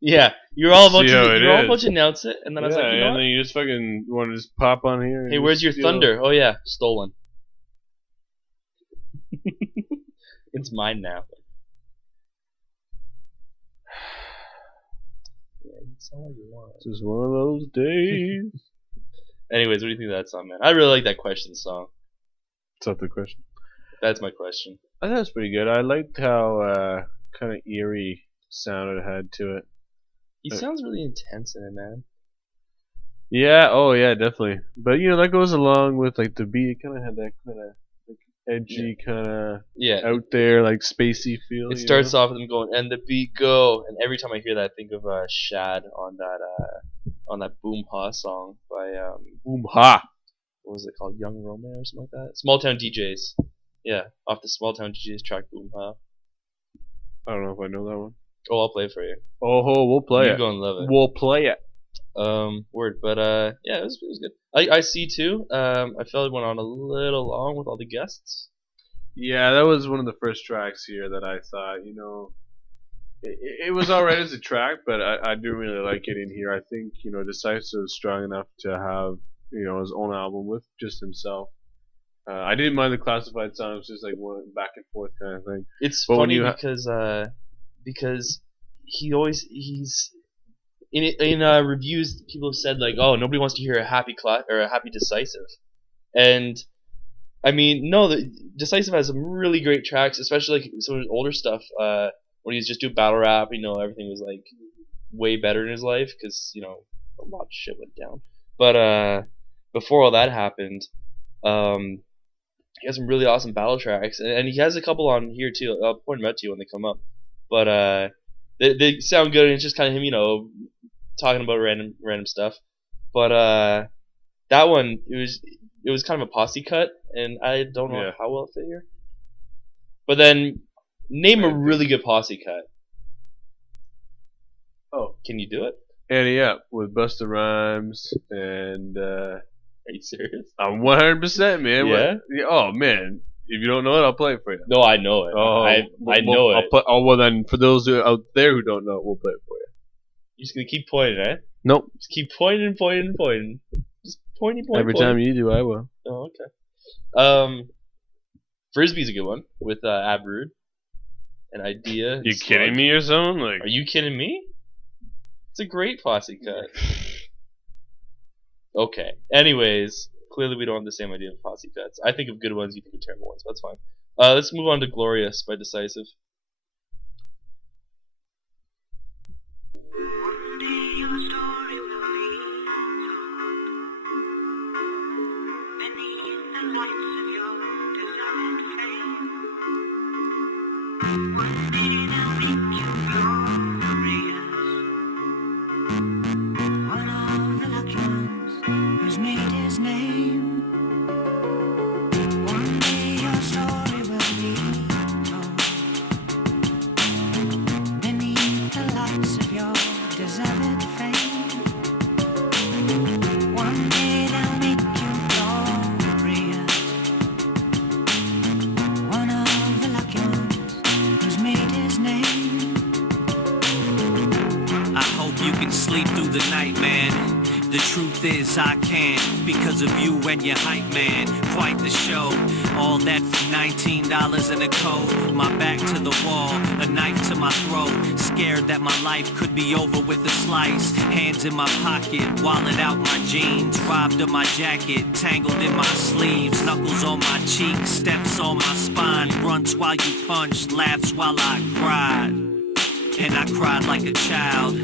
Yeah, you're all about to announce it, and then I was like, you know and what? then you just fucking want to just pop on here. Hey, where's your thunder? Oh yeah, stolen. It's mine now. Yeah, it's all you want. It's just one of those days. Anyways, what do you think of that song, man? I really like that question song. What's up the question? That's my question. I thought it was pretty good. I liked how kind of eerie sound it had to it. He sounds really intense in it, man. Yeah, oh yeah, definitely. But you know that goes along with like the beat. It kind of had that kind of like edgy, kind of out there, like spacey feel. It starts off with them going, "And the beat go," and every time I hear that, I think of Shad on that Boom Ha song by Boom Ha. What was it called? Young Romeo or something like that. Small Town DJs. Yeah, off the Small Town DJs track Boom Ha. I don't know if I know that one. Oh, I'll play it for you. Oh, we'll play it. You're gonna love it. We'll play it. Word, but yeah, it was good. I see too. I felt it went on a little long with all the guests. Yeah, that was one of the first tracks here that I thought, it was alright as a track, but I do really like it in here. I think, D-Sisive is strong enough to have, his own album with just himself. I didn't mind the classified songs, just like one back and forth kind of thing. It's But funny because he's in reviews, people have said like, oh, nobody wants to hear a happy or a happy D-Sisive, and I mean, no, the D-Sisive has some really great tracks, especially like some of his older stuff. When he was just doing battle rap, everything was like way better in his life because a lot of shit went down. But before all that happened, he has some really awesome battle tracks, and he has a couple on here too. I'll point them out to you when they come up. But they sound good, and it's just kind of him, talking about random stuff. But that one, it was kind of a posse cut, and I don't know how well it fit here. But then, name a really good posse cut. Oh, can you do it? Annie Up with Busta Rhymes and Are you serious? I'm 100%, man. Yeah? Oh man, if you don't know it, I'll play it for you. No, I know it. Oh, I know it. Well then, for those out there who don't know it, we'll play it for you. You're just gonna keep pointing, eh? Nope. Just keep pointing. Just pointing. Every time you do, I will. Oh, okay. Frisbee's a good one with Ab Rude. An Idea. You kidding me or something? Like, are you kidding me? It's a great posse cut. Okay. Anyways, clearly we don't have the same idea of posse cuts. I think of good ones, you think of terrible ones. That's fine. Let's move on to Glorious by D-Sisive. Sleep through the night, man. The truth is I can't, because of you and your hype man. Quite the show. All that for $19 and a coat. My back to the wall, a knife to my throat. Scared that my life could be over with a slice. Hands in my pocket, wallet out my jeans. Robbed of my jacket, tangled in my sleeves. Knuckles on my cheeks, steps on my spine. Grunts while you punch, laughs while I cried. And I cried like a child.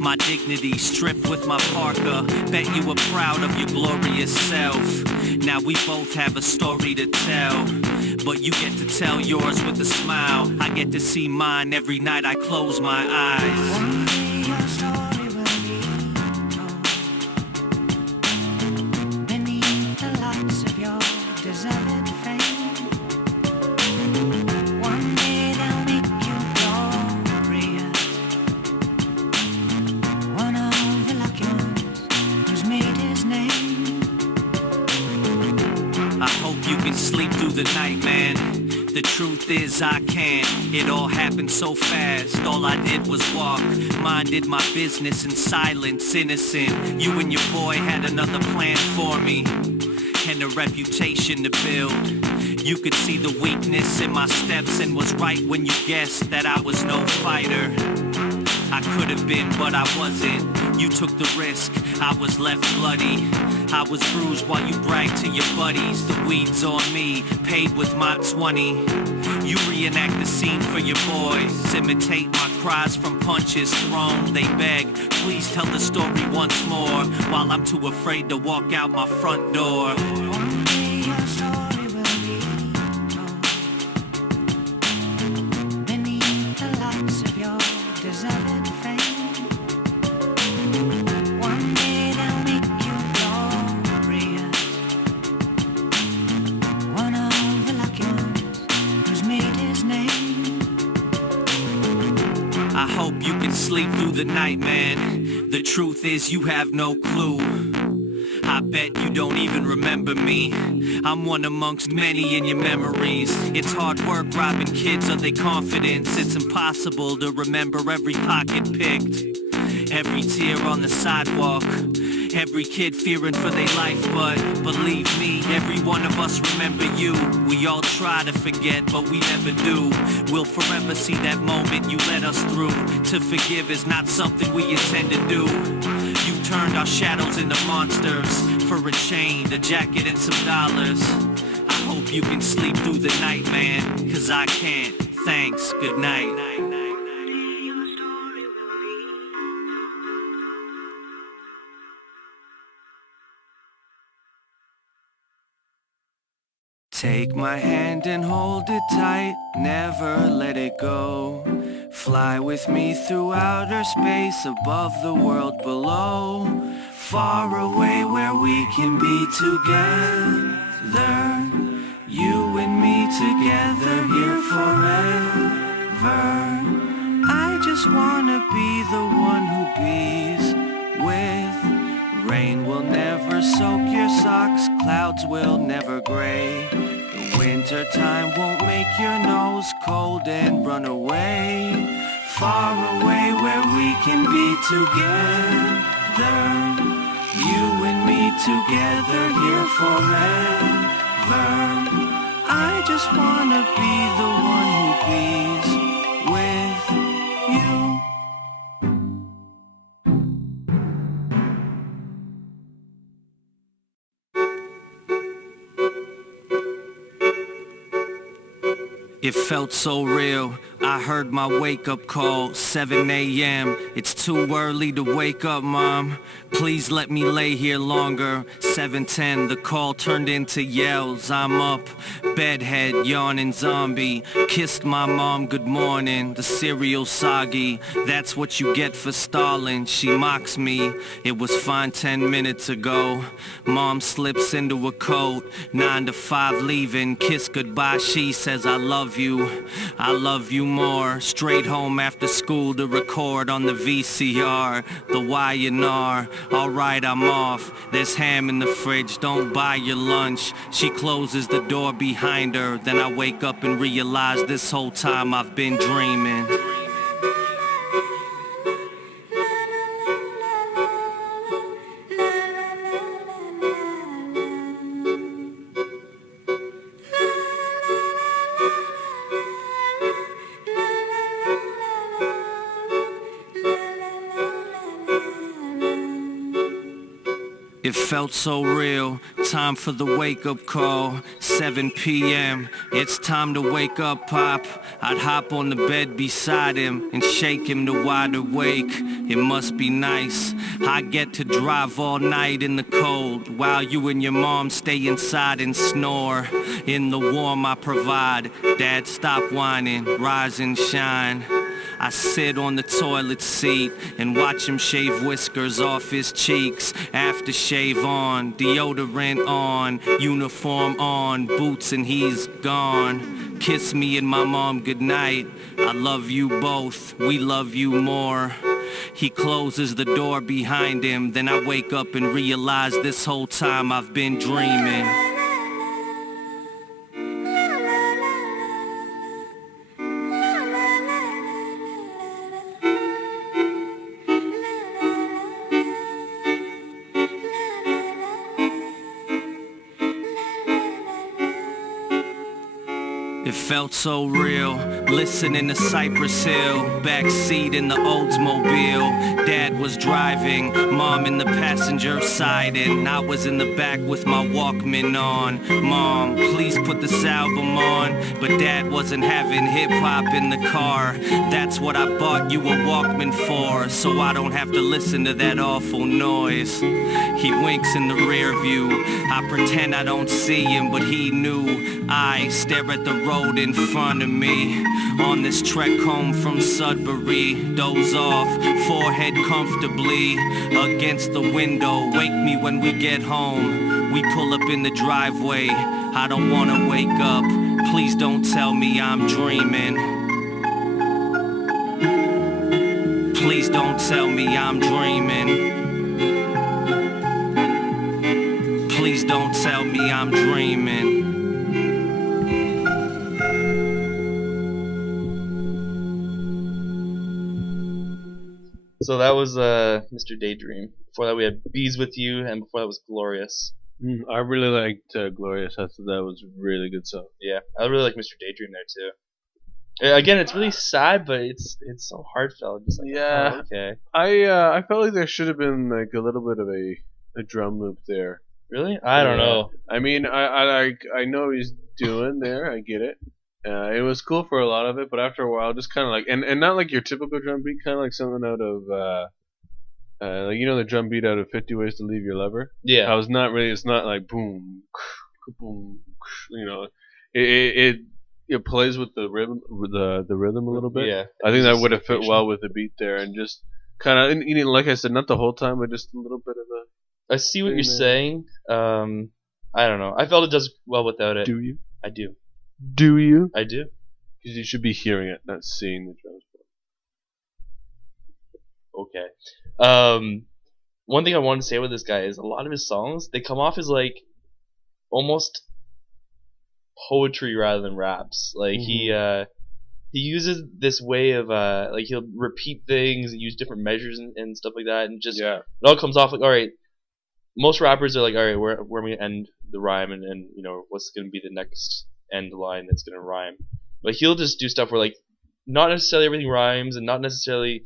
My dignity stripped with my parka. Bet you were proud of your glorious self. Now we both have a story to tell, but you get to tell yours with a smile. I get to see mine every night I close my eyes. One day your story will be told beneath the lights of your deserted fame. One day they'll make you glorious. One of the lucky ones who's made his name. I hope you can sleep through the night, man. The truth is I can't. It all happened so fast. All I did was walk, minded my business in silence, innocent. You and your boy had another plan for me, and a reputation to build. You could see the weakness in my steps and was right when you guessed that I was no fighter. I could have been, but I wasn't. You took the risk, I was left bloody. I was bruised while you bragged to your buddies. The weeds on me, paid with my 20. You reenact the scene for your boys. Imitate my cries from punches thrown. They beg, please tell the story once more, while I'm too afraid to walk out my front door. One day your story will be told beneath the lights of your deserted fame. One day they'll make you glorious. One of the lucky ones who's made his name. I hope you can sleep through the night, man. The truth is you have no clue. I I bet you don't even remember me. I'm one amongst many in your memories. It's hard work robbing kids of their confidence. It's impossible to remember every pocket picked, every tear on the sidewalk, every kid fearing for their life. But believe me, every one of us remember you. We all try to forget, but we never do. We'll forever see that moment you led us through. To forgive is not something we intend to do. You turned our shadows into monsters for a chain, a jacket, and some dollars. I hope you can sleep through the night, man, 'cause I can't. Thanks, good night. Take my hand and hold it tight, never let it go. Fly with me through outer space, above the world below. Far away where we can be together. You and me together here forever. I just wanna be the one who bees with. Rain will never soak your socks, clouds will never gray. The winter time won't make your nose cold and run away. Far away where we can be together. You and me together here forever. I just wanna be the one who bees with you. It felt so real. I heard my wake-up call, 7 a.m. It's too early to wake up, Mom. Please let me lay here longer. 7:10, the call turned into yells. I'm up, bedhead, yawning zombie. Kissed my mom good morning, the cereal soggy. That's what you get for stalling. She mocks me. It was fine 10 minutes ago. Mom slips into a coat, 9 to 5 leaving. Kiss goodbye, she says I love you. I love you more. Straight home after school to record on the VCR, the Y&R. Alright, I'm off. There's ham in the fridge, don't buy your lunch. She closes the door behind her. Then I wake up and realize this whole time I've been dreaming. It felt so real, time for the wake-up call, 7 p.m. It's time to wake up, Pop. I'd hop on the bed beside him and shake him to wide awake. It must be nice. I get to drive all night in the cold, while you and your mom stay inside and snore. In the warm I provide, Dad, stop whining, rise and shine. I sit on the toilet seat and watch him shave whiskers off his cheeks. Aftershave on, deodorant on, uniform on, boots and he's gone. Kiss me and my mom goodnight. I love you both, we love you more. He closes the door behind him. Then I wake up and realize this whole time I've been dreaming. It felt so real, listening to Cypress Hill, backseat in the Oldsmobile. Dad was driving, Mom in the passenger side, and I was in the back with my Walkman on. Mom, please put this album on, but Dad wasn't having hip-hop in the car. That's what I bought you a Walkman for, so I don't have to listen to that awful noise. He winks in the rear view, I pretend I don't see him, but he knew. I stare at the road in front of me. On this trek home from Sudbury, doze off, forehead comfortably against the window. Wake me when we get home. We pull up in the driveway. I don't wanna wake up. Please don't tell me I'm dreaming. Please don't tell me I'm dreaming. Please don't tell me I'm dreaming. So that was Mr. Daydream. Before that we had Bees With You, and before that was Glorious. I really liked Glorious. I thought that was a really good song. Yeah, I really like Mr. Daydream there too. Again, it's really sad, but it's so heartfelt. Just like, Yeah. oh, okay. I felt like there should have been like a little bit of a drum loop there. Really? I don't know. I mean, I know he's doing there. I get it. It was cool for a lot of it, but after a while, just kind of like, and not like your typical drum beat, kind of like something out of, like, you know, the drum beat out of 50 Ways to Leave Your Lover. Yeah. I was not really. It's not like boom, boom. You know, it plays with the rhythm, the rhythm a little bit. Yeah. I think that would have fit well with the beat there, and just kind of, you know, like I said, not the whole time, but just a little bit of a. I see what you're saying. I don't know. I felt it does well without it. Do you? I do. Do you? I do. Because you should be hearing it, not seeing the drums. Okay. One thing I wanted to say with this guy is a lot of his songs, they come off as like almost poetry rather than raps. Like he uses this way of like he'll repeat things and use different measures and stuff like that, and just it all comes off like, all right. Most rappers are like, all right, where are we gonna end the rhyme, and you know what's gonna be the next end line that's gonna rhyme. But he'll just do stuff where like not necessarily everything rhymes, and not necessarily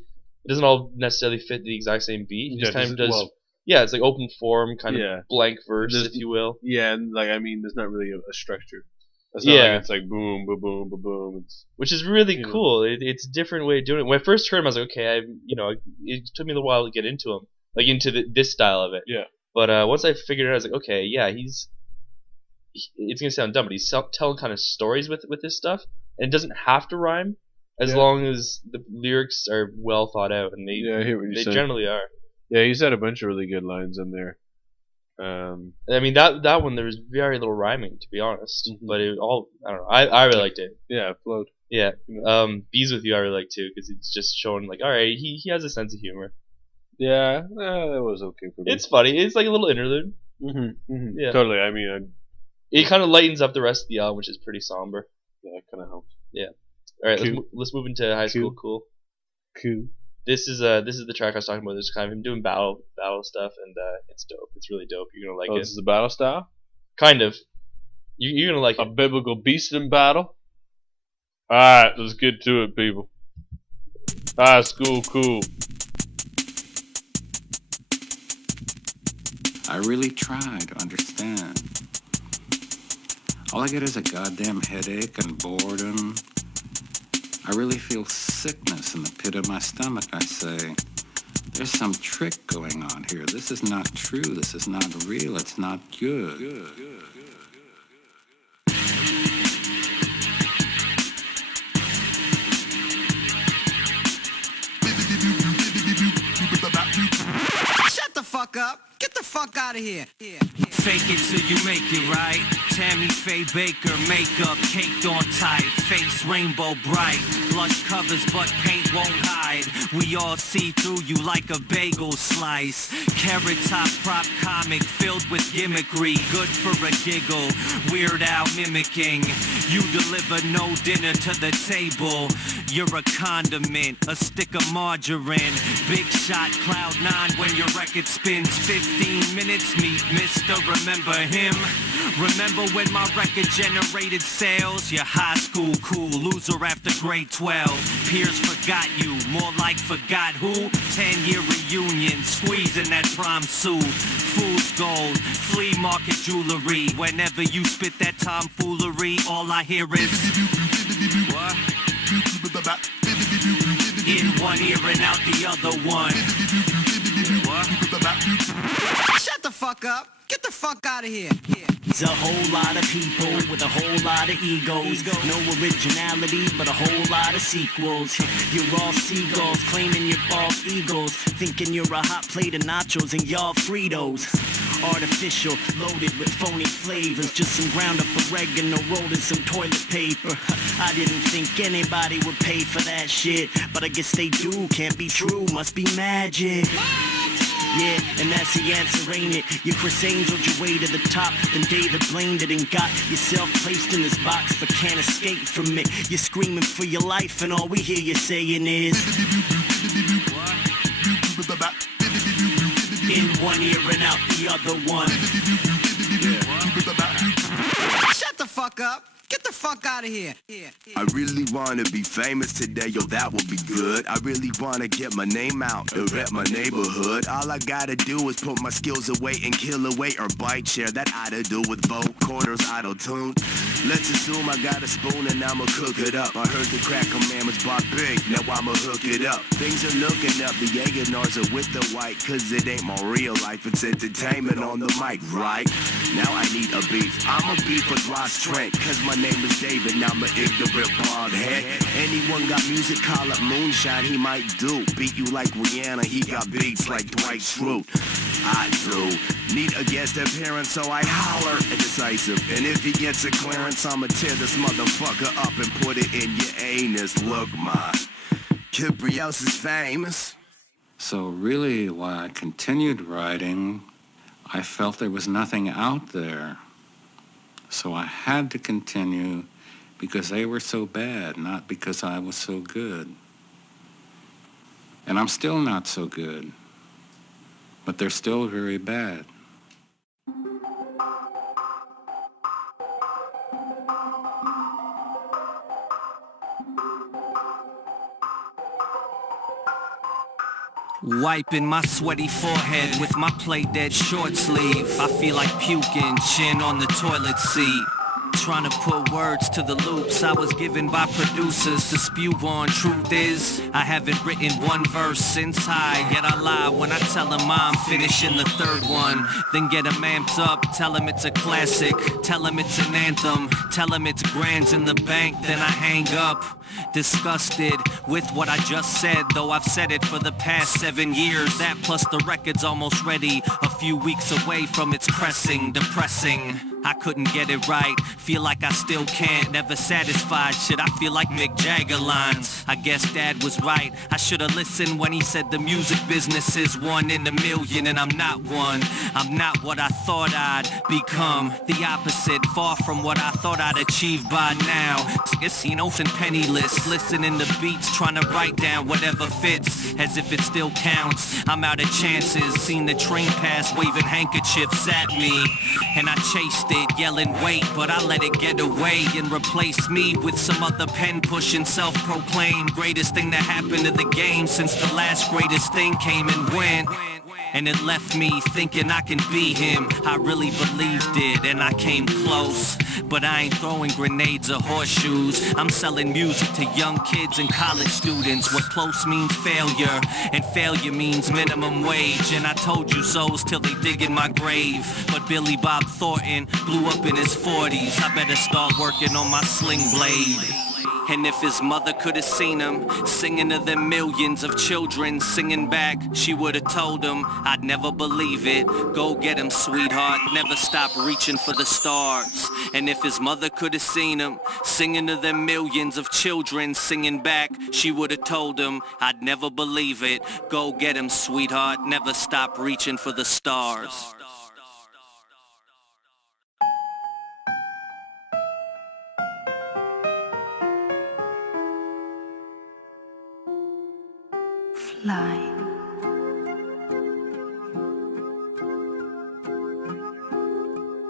it doesn't all necessarily fit the exact same beat. He just kind of does. It's like open form, kind of blank verse, if you will. Yeah, and like I mean, there's not really a structure. It's not like it's like boom, boom, boom, boom, boom. Which is really cool. It's a different way of doing it. When I first heard him, I was like, okay, it took me a little while to get into him, like into this style of it. Yeah. But once I figured it out, I was like, okay, yeah, it's gonna sound dumb, but he's telling kind of stories with this stuff, and it doesn't have to rhyme as long as the lyrics are well thought out, and they generally are. Yeah, he's had a bunch of really good lines in there. I mean that one there was very little rhyming, to be honest, but it all I don't know. I really liked it. Yeah, it flowed. Yeah. Bees With You I really like too, because it's just showing like, all right, he has a sense of humor. Yeah, that was okay for me. It's funny. It's like a little interlude. Yeah, totally. I mean, it kind of lightens up the rest of the album, which is pretty somber. Yeah, it kind of helps. Yeah. All right, let's move into High School Cool. Cool. This is the track I was talking about. There's kind of him doing battle stuff, and it's dope. It's really dope. You're gonna like it. This is the battle style. Kind of. You're gonna like it. A biblical beast in battle. All right, let's get to it, people. High School Cool. I really try to understand. All I get is a goddamn headache and boredom. I really feel sickness in the pit of my stomach. I say, there's some trick going on here. This is not true. This is not real. It's not good. Shut the fuck up. Get the fuck out of here. Fake it till you make it right. Tammy Faye Baker, makeup caked on tight. Face rainbow bright. Blush covers but paint won't hide. We all see through you like a bagel slice. Carrot top prop comic filled with gimmickry. Good for a giggle. Weird Al mimicking. You deliver no dinner to the table. You're a condiment, a stick of margarine. Big shot cloud 9 when your record spins 15 minutes. Meet Mr. Remember him? Remember when my record generated sales? Your high school cool, loser after grade 12. Peers forgot you, more like forgot who? 10-year reunion, squeezing that prom suit. Fool's gold, flea market jewelry. Whenever you spit that tomfoolery, all I hear is what? In one ear and out the other one. What? Shut the fuck up. Get the fuck out of here. It's a whole lot of people with a whole lot of egos. No originality, but a whole lot of sequels. You're all seagulls, claiming you're false eagles. Thinking you're a hot plate of nachos and y'all Fritos. Artificial, loaded with phony flavors. Just some ground up oregano rolled in some toilet paper. I didn't think anybody would pay for that shit, but I guess they do. Can't be true, must be magic. Yeah, and that's the answer, ain't it? You Chris Angel'd your way to the top, then David blamed it and got yourself placed in this box, but can't escape from it. You're screaming for your life, and all we hear you saying is in one ear and out the other one. Shut the fuck up. Get the fuck out of here. I really wanna be famous today, yo, that would be good. I really wanna get my name out and rep my neighborhood. All I gotta do is put my skills away and kill away or bite share. That I to do with vocoders, auto-tuned. Let's assume I got a spoon and I'ma cook it up. I heard the crack commandments bought big, now I'ma hook it up. Things are looking up, the Jaeger-Nars are with the white, cause it ain't my real life, it's entertainment on the mic, right? Now I need a beef, I'm a beef with Ross Trent, cause my name is David, now I'm an ignorant bald head. Anyone got music, call up Moonshine, he might do. Beat you like Rihanna, he got beats like Dwight Schrute. I do need a guest appearance, so I holler at Decisive. And if he gets a clearance, I'ma tear this motherfucker up and put it in your anus. Look, my Kibrios is famous. So really, while I continued writing, I felt there was nothing out there. So I had to continue because they were so bad, not because I was so good. And I'm still not so good, but they're still very bad. Wiping my sweaty forehead with my play-dead short sleeve. I feel like puking, chin on the toilet seat. Trying to put words to the loops I was given by producers to spew on. Truth is, I haven't written one verse since high, yet I lie when I tell him I'm finishing the third one. Then get him amped up, tell him it's a classic, tell him it's an anthem, tell him it's grands in the bank, then I hang up. Disgusted with what I just said, though I've said it for the past 7 years. That plus the record's almost ready, a few weeks away from its pressing. Depressing, I couldn't get it right, feel like I still can't, never satisfied. Shit, I feel like Mick Jagger lines. I guess Dad was right, I should've listened when he said the music business is 1 in a million, and I'm not one. I'm not what I thought I'd become, the opposite, far from what I thought I'd achieve by now. Casinos and penniless, listening to beats, trying to write down whatever fits, as if it still counts. I'm out of chances, seen the train pass waving handkerchiefs at me, and I chased it, yelling wait, but I let it get away and replace me with some other pen pushing self-proclaimed greatest thing that happened to the game since the last greatest thing came and went. And it left me thinking I can be him. I really believed it and I came close, but I ain't throwing grenades or horseshoes. I'm selling music to young kids and college students. What close means failure, and failure means minimum wage. And I told you so's till they dig in my grave. But Billy Bob Thornton blew up in his 40s. I better start working on my sling blade. And if his mother could have seen him singing to them millions of children singing back, she would have told him, I'd never believe it. Go get him, sweetheart, never stop reaching for the stars. And if his mother could have seen him singing to them millions of children singing back, she would have told him, I'd never believe it. Go get him, sweetheart, never stop reaching for the stars. Fly.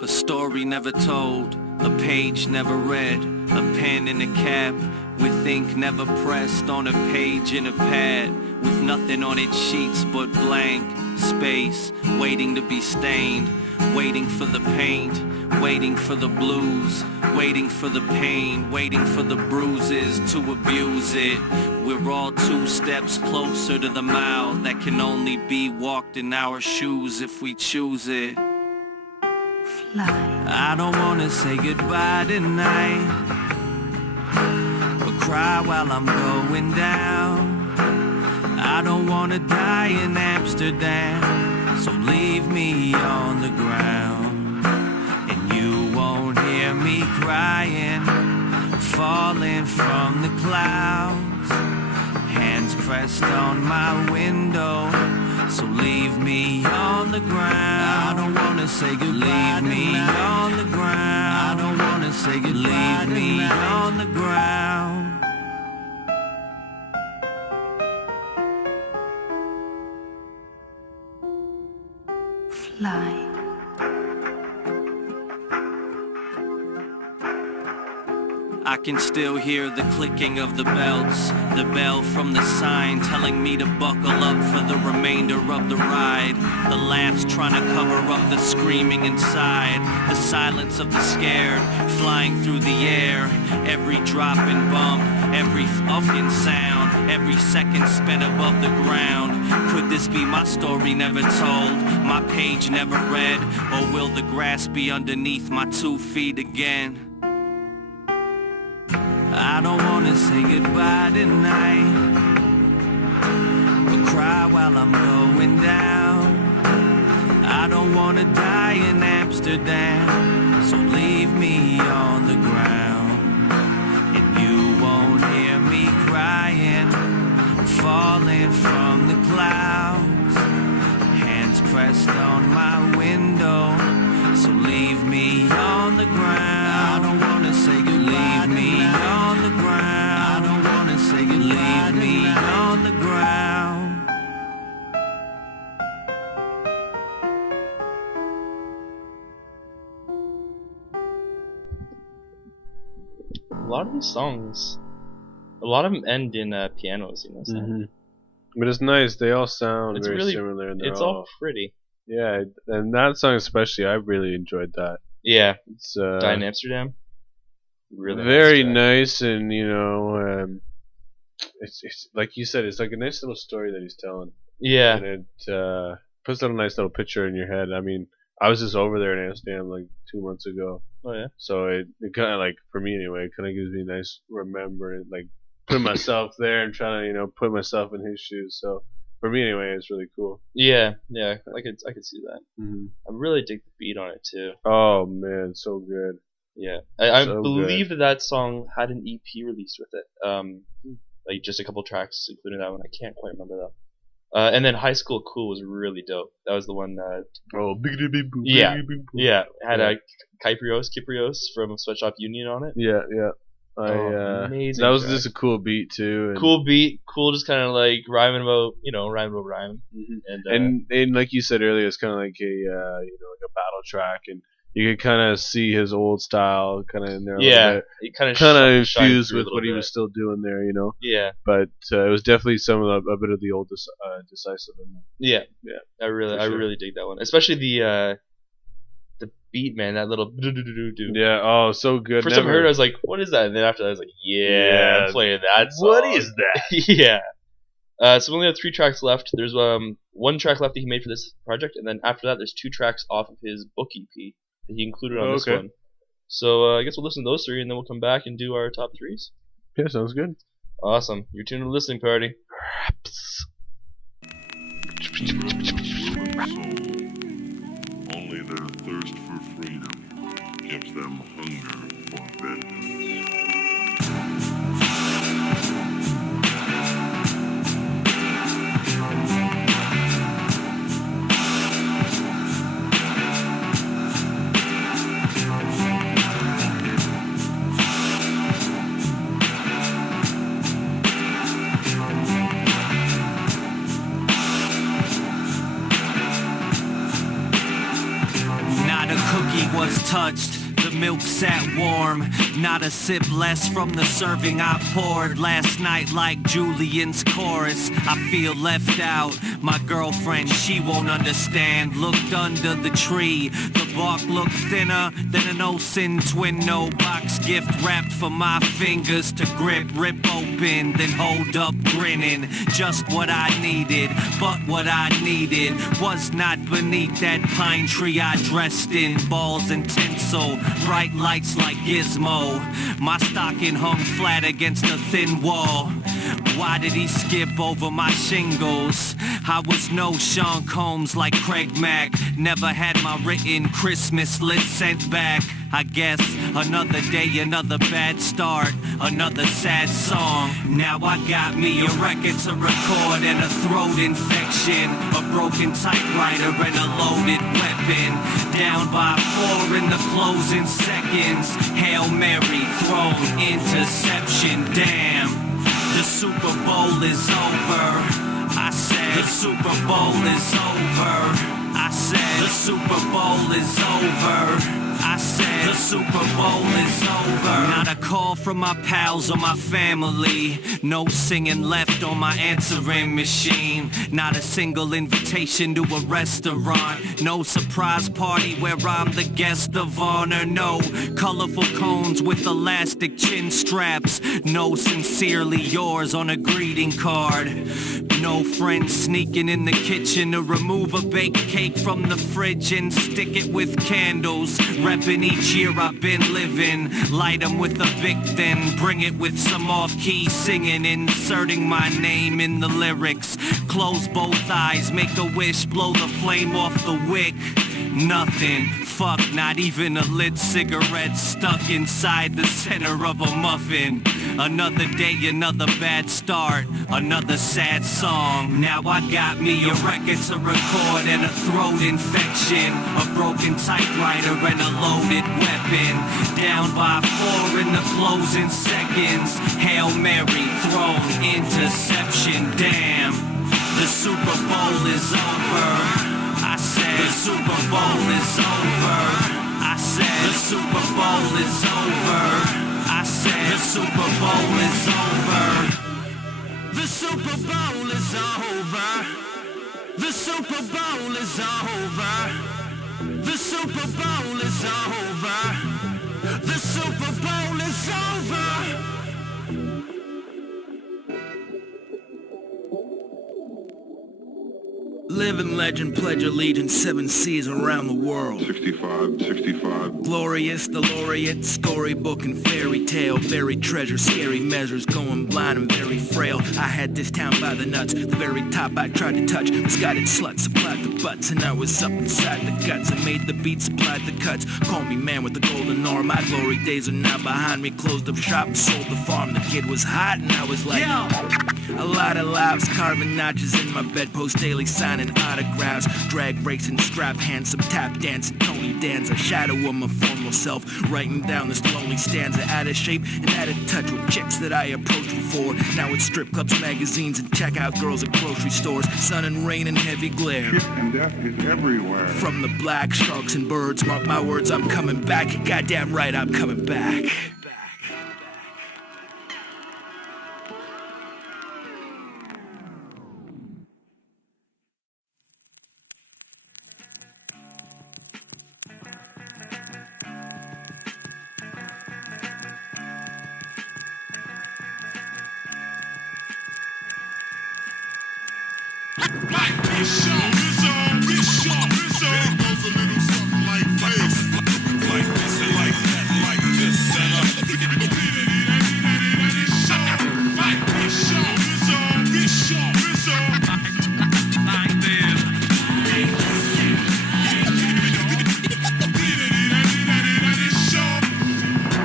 A story never told, a page never read, a pen in a cap with ink never pressed on a page in a pad with nothing on its sheets but blank space, waiting to be stained, waiting for the paint, waiting for the blues, waiting for the pain, waiting for the bruises to abuse it. We're all 2 steps closer to the mile that can only be walked in our shoes if we choose it. Fly. I don't wanna say goodbye tonight, but cry while I'm going down. I don't wanna die in Amsterdam, so leave me on the ground. And you won't hear me crying, falling from the clouds. Hands pressed on my window, So leave me on the ground. I don't wanna say goodbye. Leave me on the ground. I don't wanna say goodbye. Leave me on the ground. Fly. I can still hear the clicking of the belts, the bell from the sign telling me to buckle up for the remainder of the ride. The laughs trying to cover up the screaming inside, the silence of the scared flying through the air. Every drop and bump, every fucking sound, every second spent above the ground. Could this be my story never told, my page never read, or will the grass be underneath my 2 feet again? I don't wanna say goodbye tonight, but cry while I'm going down. I don't wanna die in Amsterdam, so leave me on the ground. And you won't hear me crying, falling from the clouds. Hands pressed on my window, so leave me on the ground. I don't wanna say goodbye. Leave me on the ground. I don't wanna say goodbye. Leave me on the ground. A lot of these songs, a lot of them end in pianos, you know. Mm-hmm. But it's nice. They all sound It's very really similar. And it's all pretty. Yeah, and that song especially, I really enjoyed that. Yeah, it's Die in Amsterdam. Really very nice, nice, and you know, it's like you said, it's like a nice little story that he's telling. Yeah, and it puts a nice little picture in your head. I mean, I was just over there in Amsterdam like 2 months ago. Oh yeah. So it kind of, like, for me anyway, it kind of gives me a nice remembrance, like putting myself there and trying to put myself in his shoes. So for me anyway, it's really cool. Yeah, I could see that. Mm-hmm. I really dig the beat on it too. Oh man, so good. Yeah, I So believe good. that song had an EP released with it. Like just a couple tracks, including that one. I can't quite remember though. And then High School Cool was really dope. That was the one that. Oh, yeah, yeah. It had Kyprios from Sweatshop Union on it. Yeah. Amazing. That was track. just a cool beat too. And Cool beat, cool, just kind of like rhyming about rhyme. Mm-hmm. And like you said earlier, it's kind of like a like a battle track, and you could kind of see his old style kind of in there. Yeah, it kind of infused with what he was still doing there, Yeah, but it was definitely a bit of the old Decisive in there. Yeah. I really dig that one, especially the beat, man. That little do. Yeah. Oh, so good. First time I heard it, I was like, "What is that?" And then after that, I was like, "Yeah, I'm playing that song." What is that? Yeah. So we only have 3 tracks left. There's 1 track left that he made for this project, and then after that, there's 2 tracks off of his book EP that he included on this one. So I guess we'll listen to those 3, and then we'll come back and do our top 3s. Yeah, sounds good. Awesome. You're tuned to the Listening Party. Only their thirst for freedom gives them hunger for vengeance. Not a cookie was touched, the milk sat warm. Not a sip less from the serving I poured last night like Julian's chorus. I feel left out, my girlfriend, she won't understand. Looked under the tree, the bark looked thinner than an Olsen twin. No box gift wrapped for my fingers to grip. Rip open, then hold up grinning. Just what I needed, but what I needed was not beneath that pine tree I dressed in. Balls and tinsel, bright lights like Gizmo. My stocking hung flat against a thin wall. Why did he skip over my shingles? I was no Sean Combs like Craig Mack. Never had my written Christmas list sent back. I guess another day, another bad start, another sad song. Now I got me a record to record and a throat infection, a broken typewriter and a loaded weapon. Down by 4 in the closing seconds. Hail Mary, thrown, interception, damn. The Super Bowl is over. I said, the Super Bowl is over. I said, the Super Bowl is over. I said, the Super Bowl is over. Not a call from my pals or my family. No singing left on my answering machine. Not a single invitation to a restaurant. No surprise party where I'm the guest of honor. No colorful cones with elastic chin straps. No sincerely yours on a greeting card. No friends sneaking in the kitchen to remove a baked cake from the fridge and stick it with candles. Reppin' each year I've been living. Light 'em with a Bic, then bring it with some off-key singing. Inserting my name in the lyrics. Close both eyes, make a wish, blow the flame off the wick. Nothing, fuck, not even a lit cigarette stuck inside the center of a muffin. Another day, another bad start, another sad song. Now I got me a record to record and a throat infection, a broken typewriter and a loaded weapon. Down by 4 in the closing seconds. Hail Mary, thrown, interception, damn. The Super Bowl is over. I said, the Super Bowl is over. I said, the Super Bowl is over. I said, the Super Bowl is over. The Super Bowl is over. The Super Bowl is over. The Super Bowl is over. The Super Bowl is over. Living legend, pledge allegiance, 7 seas around the world. 65. Glorious, the laureate, storybook and fairy tale. Buried treasure, scary measures, going blind and very frail. I had this town by the nuts, the very top I tried to touch. Misguided sluts supplied the butts, and I was up inside the guts. I made the beats, supplied the cuts. Call me man with the golden arm. My glory days are now behind me. Closed up shop and sold the farm. The kid was hot and I was like, a lot of lives, carving notches in my bedpost daily, signing autographs, drag racing, strap handsome, tap dancing, Tony Danza, shadow of my formal self, writing down this lonely stanza, out of shape and out of touch with chicks that I approached before. Now it's strip clubs, magazines, and checkout girls at grocery stores, sun and rain and heavy glare. Shit and death is everywhere. From the black sharks and birds, mark my words, I'm coming back. Goddamn right, I'm coming back.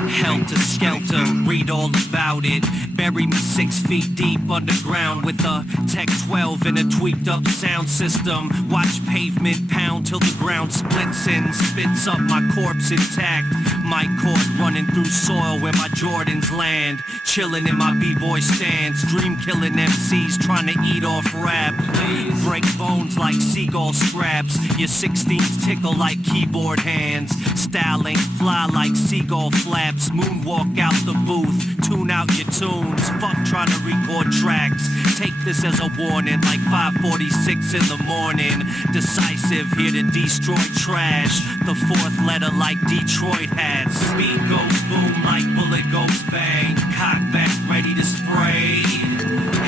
Helter skelter, read all about it. Bury me 6 feet deep underground with a Tech 12 and a tweaked up sound system. Watch pavement pound till the ground splits and spits up my corpse intact. Mic cord running through soil where my Jordans land. Chilling in my b-boy stands. Dream killing MCs trying to eat off rap. Break bones like seagull scraps. Your 16s tickle like keyboard hands. Style ain't fly like seagull flaps. Moonwalk out the booth. Tune out your tunes. Fuck trying to record tracks. Take this as a warning like 5:46 in the morning. Decisive, here to destroy trash. The 4th letter like Detroit hats. Beat goes boom like bullet goes bang. Cock back ready to spray.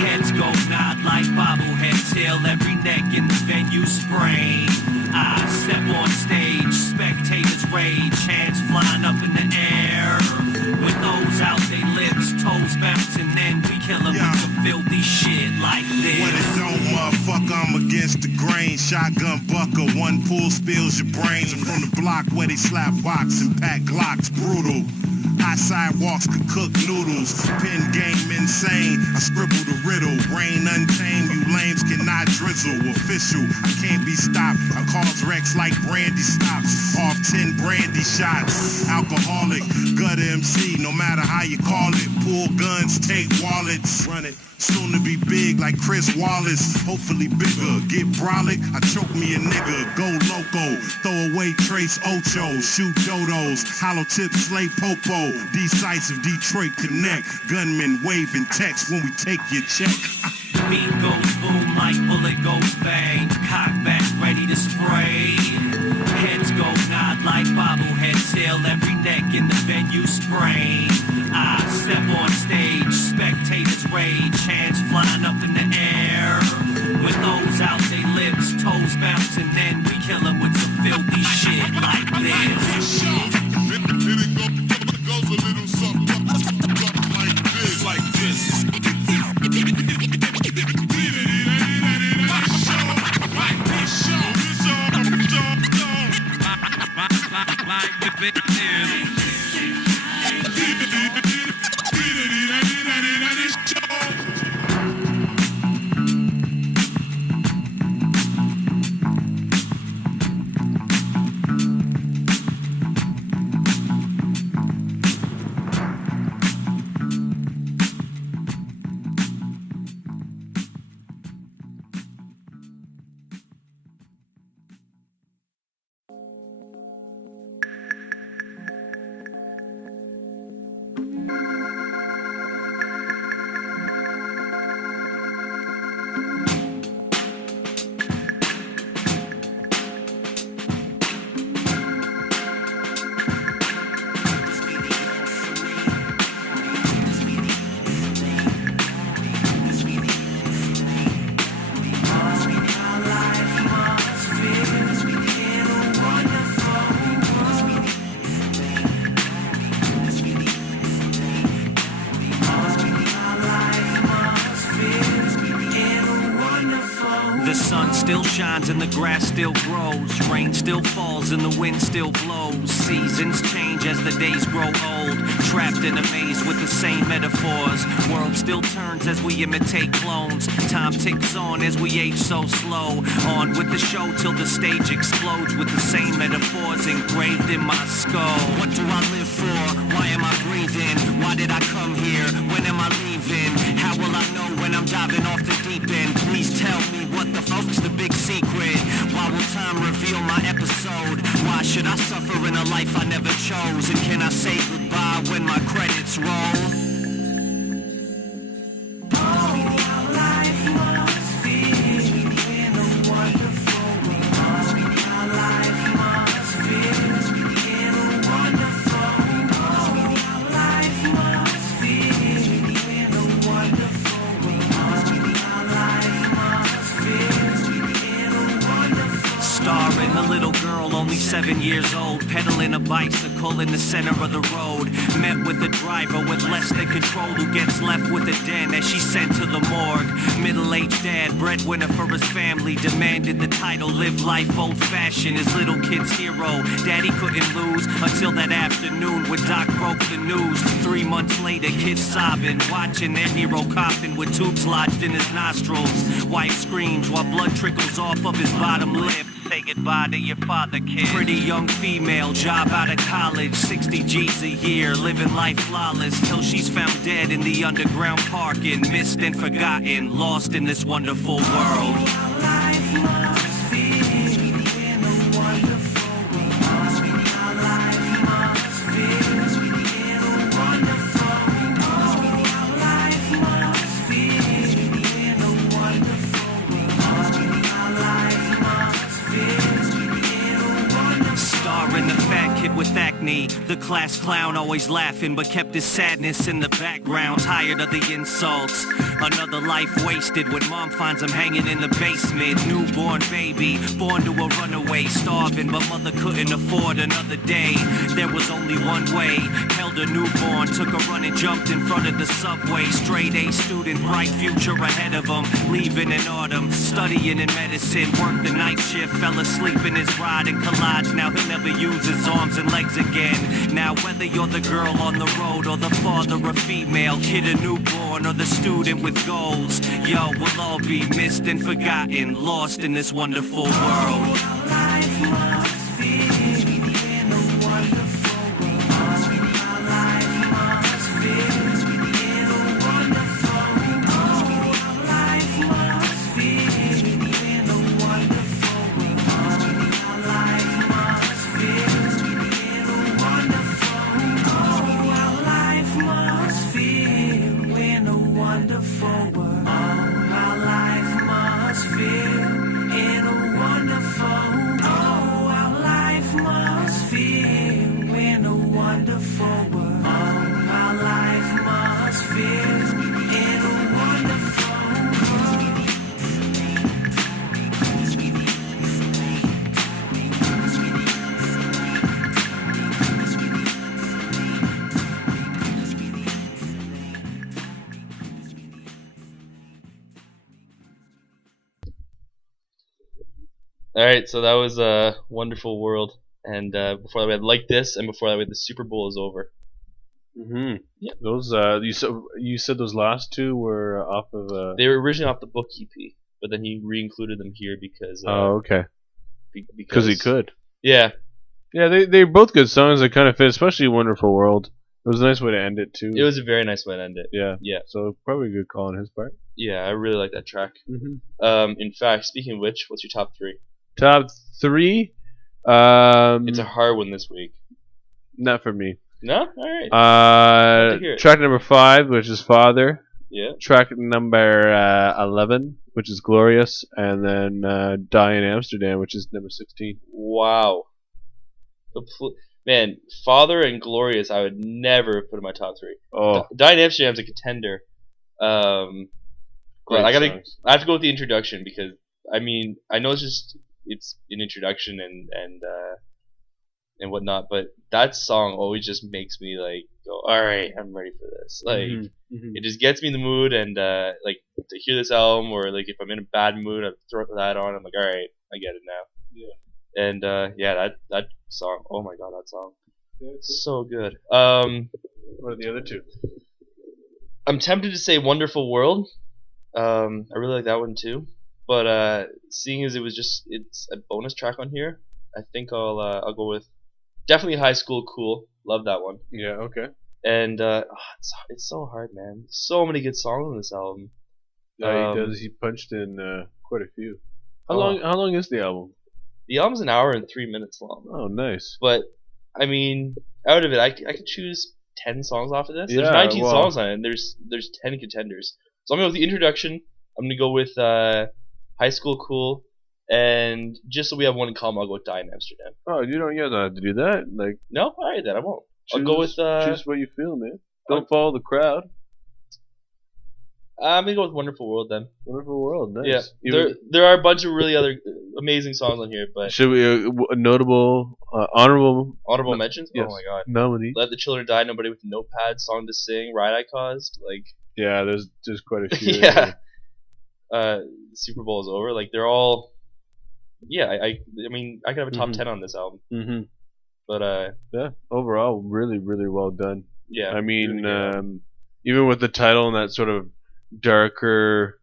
Heads go nod like bobblehead till every neck in the venue sprain. I step on stage, spectators rage, hands flying up in the air. With those out they lips, toes bouncing, then we kill 'em with the filthy shit like this. When it's on, motherfucker, I'm against the grain. Shotgun bucker, one pull spills your brains. And from the block where they slap box and pack Glocks, brutal. High sidewalks could cook noodles. Pen game insane. I scribble the riddle. Rain untamed. You lames cannot drizzle. Official. I can't be stopped. I cause wrecks like brandy stops. Off 10 brandy shots. Alcoholic. Gutter MC. No matter how you call it. Pull guns. Take wallets. Run it. Soon to be big like Chris Wallace. Hopefully bigger. Get brolic. I choke me a nigga. Go loco. Throw away Trace Ocho. Shoot dodos. Hollow tip slay popo. D-Sisive Detroit Connect. Gunmen waving text when we take your check. Beat goes boom like bullet goes bang. Cock back ready to spray. Heads go nod like bobblehead. Tail every neck in the venue sprain. I step on stage, spectators rage. Hands flying up in the air. With those out they lips, toes bouncing. Then we kill them with some filthy shit like this. Goes a little something like this. Like this. Still shines and the grass still grows. Rain still falls and the wind still blows. Seasons change as the days grow old. Trapped in a maze with the same metaphors. World still turns as we imitate clones. Time ticks on as we age so slow. On with the show till the stage explodes with the same metaphors engraved in my skull. What do I live for? Why am I breathing? Why did I come here? When am I leaving? How will I know when I'm diving off the deep end? Please tell me what the fuck's the big secret? Why will time reveal my episode? Why should I suffer in a life I never chose? And can I say goodbye when my credits roll? Starring a little girl only 7 years old, pedaling a bicycle in the center of the road. Met with a driver with less than control who gets left with a den as she's sent to the morgue. Middle-aged dad, breadwinner for his family, demanded the title Live Life Old-Fashioned, his little kid's hero. Daddy couldn't lose until that afternoon when Doc broke the news. 3 months later, kids sobbing, watching their hero coffin with tubes lodged in his nostrils. Wife screams while blood trickles off of his bottom lip. Say goodbye to your father, kid. Pretty young female, job out of college, 60 G's a year, living life flawless till she's found dead in the underground parking, missed and forgotten, lost in this wonderful world. With acne, the class clown always laughing but kept his sadness in the background. Tired of the insults, Another life wasted when mom finds him hanging in the basement. Newborn baby, born to a runaway, starving, but mother couldn't afford another day. There was only one way. Held a newborn, took a run and jumped in front of the subway. Straight A student, bright future ahead of him. Leaving in autumn, studying in medicine. Worked the night shift, fell asleep in his ride and collage. Now he'll never use his arms and legs again. Now whether you're the girl on the road or the father or female, kid or newborn or the student with goals, yo, we'll all be missed and forgotten, lost in this wonderful world. Alright, so that was a Wonderful World, and before that we had Like This, and before that we had The Super Bowl Is Over. Yeah. Those you said those last two were off of. They were originally off the book EP, but then he re-included them here because. Okay. Because he could. Yeah. Yeah, they're both good songs that kind of fit, especially Wonderful World. It was a nice way to end it too. It was a very nice way to end it. Yeah. Yeah. So probably a good call on his part. Yeah, I really like that track. In fact, speaking of which, what's your top three? Top three. It's a hard one this week. Not for me. No? Alright. Track number 5, which is Father. Yeah. Track number 11, which is Glorious, and then Die in Amsterdam, which is number 16. Wow. Man, Father and Glorious, I would never put in my top three. Oh. Die in Amsterdam's a contender. But I have to go with the introduction because I mean I know it's an introduction and whatnot, but that song always just makes me like go, all right, I'm ready for this. Like it just gets me in the mood, and like to hear this album, or like if I'm in a bad mood, I throw that on. I'm like, all right, I get it now. Yeah. And that song, oh my god, that song, it's so good. What are the other two? I'm tempted to say Wonderful World. I really like that one too. But seeing as it's a bonus track on here, I think I'll go with definitely High School Cool. Love that one. Yeah. Okay. And it's so hard, man. So many good songs on this album. Yeah, he does. He punched in quite a few. How long is the album? The album's an hour and 3 minutes long. Oh, nice. But I mean, out of it, I could choose 10 songs off of this. Yeah, There's 19 songs on it, and there's 10 contenders. So I'm gonna go with the introduction. I'm gonna go with High School Cool, and just so we have one in common, I'll go with Die in Amsterdam. Oh, you don't have to do that. Like, no, alright then, I won't. I'll go with choose what you feel, man. Don't follow the crowd. I'm gonna go with Wonderful World then. Wonderful World, nice. Yeah, there are a bunch of really other amazing songs on here, but should we notable honorable mentions? Yes. Oh my god, nominee. Let the Children Die, Nobody with a Notepad, Song to Sing, Riot I Caused, like yeah, there's quite a few. Yeah. Super Bowl Is Over. Like they're all. Yeah, I mean I could have a top 10 on this album. But yeah, overall really really well done. Yeah. I mean really even with the title and that sort of darker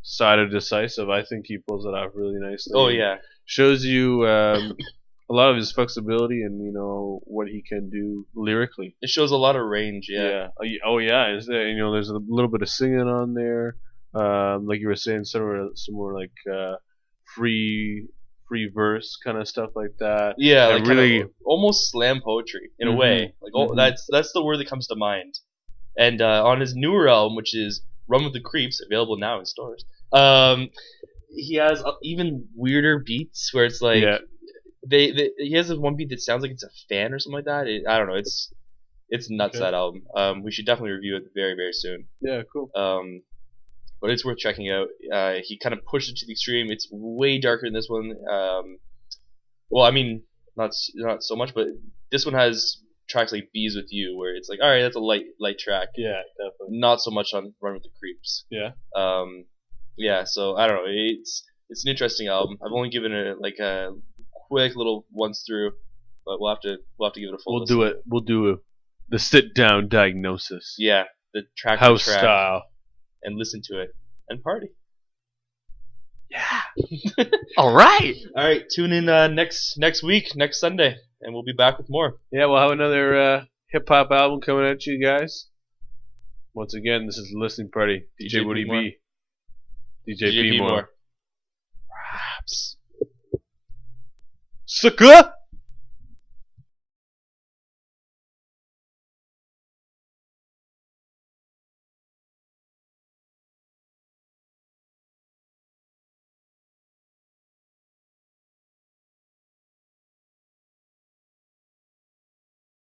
side of Decisive, I think he pulls it off really nicely. Oh yeah. Shows you a lot of his flexibility and what he can do lyrically. It shows a lot of range. Yeah. Oh yeah. There's a little bit of singing on there. Like you were saying, some more like free verse kind of stuff like that. Yeah, like really kind of almost slam poetry in a way. Like that's the word that comes to mind. And on his newer album, which is Run with the Creeps, available now in stores, he has even weirder beats where it's like he has this one beat that sounds like it's a fan or something like that. I don't know. It's nuts, that album. We should definitely review it very very soon. Yeah, cool. but it's worth checking out. He kind of pushed it to the extreme. It's way darker than this one. Well, I mean, not so much, but this one has tracks like Bees With You, where it's like, all right, that's a light track. Yeah, definitely. Not so much on Run With The Creeps. Yeah. Yeah. So I don't know. It's an interesting album. I've only given it like a quick little once through, but we'll have to give it a full. We'll do the sit down diagnosis. Yeah, the track house to track, style, and listen to it and party. Yeah. All right. Tune in next week, next Sunday, and we'll be back with more. Yeah, we'll have another hip hop album coming at you guys. Once again, this is the Listening Party. DJ Woody B. DJ P. More. Raps. Sucker!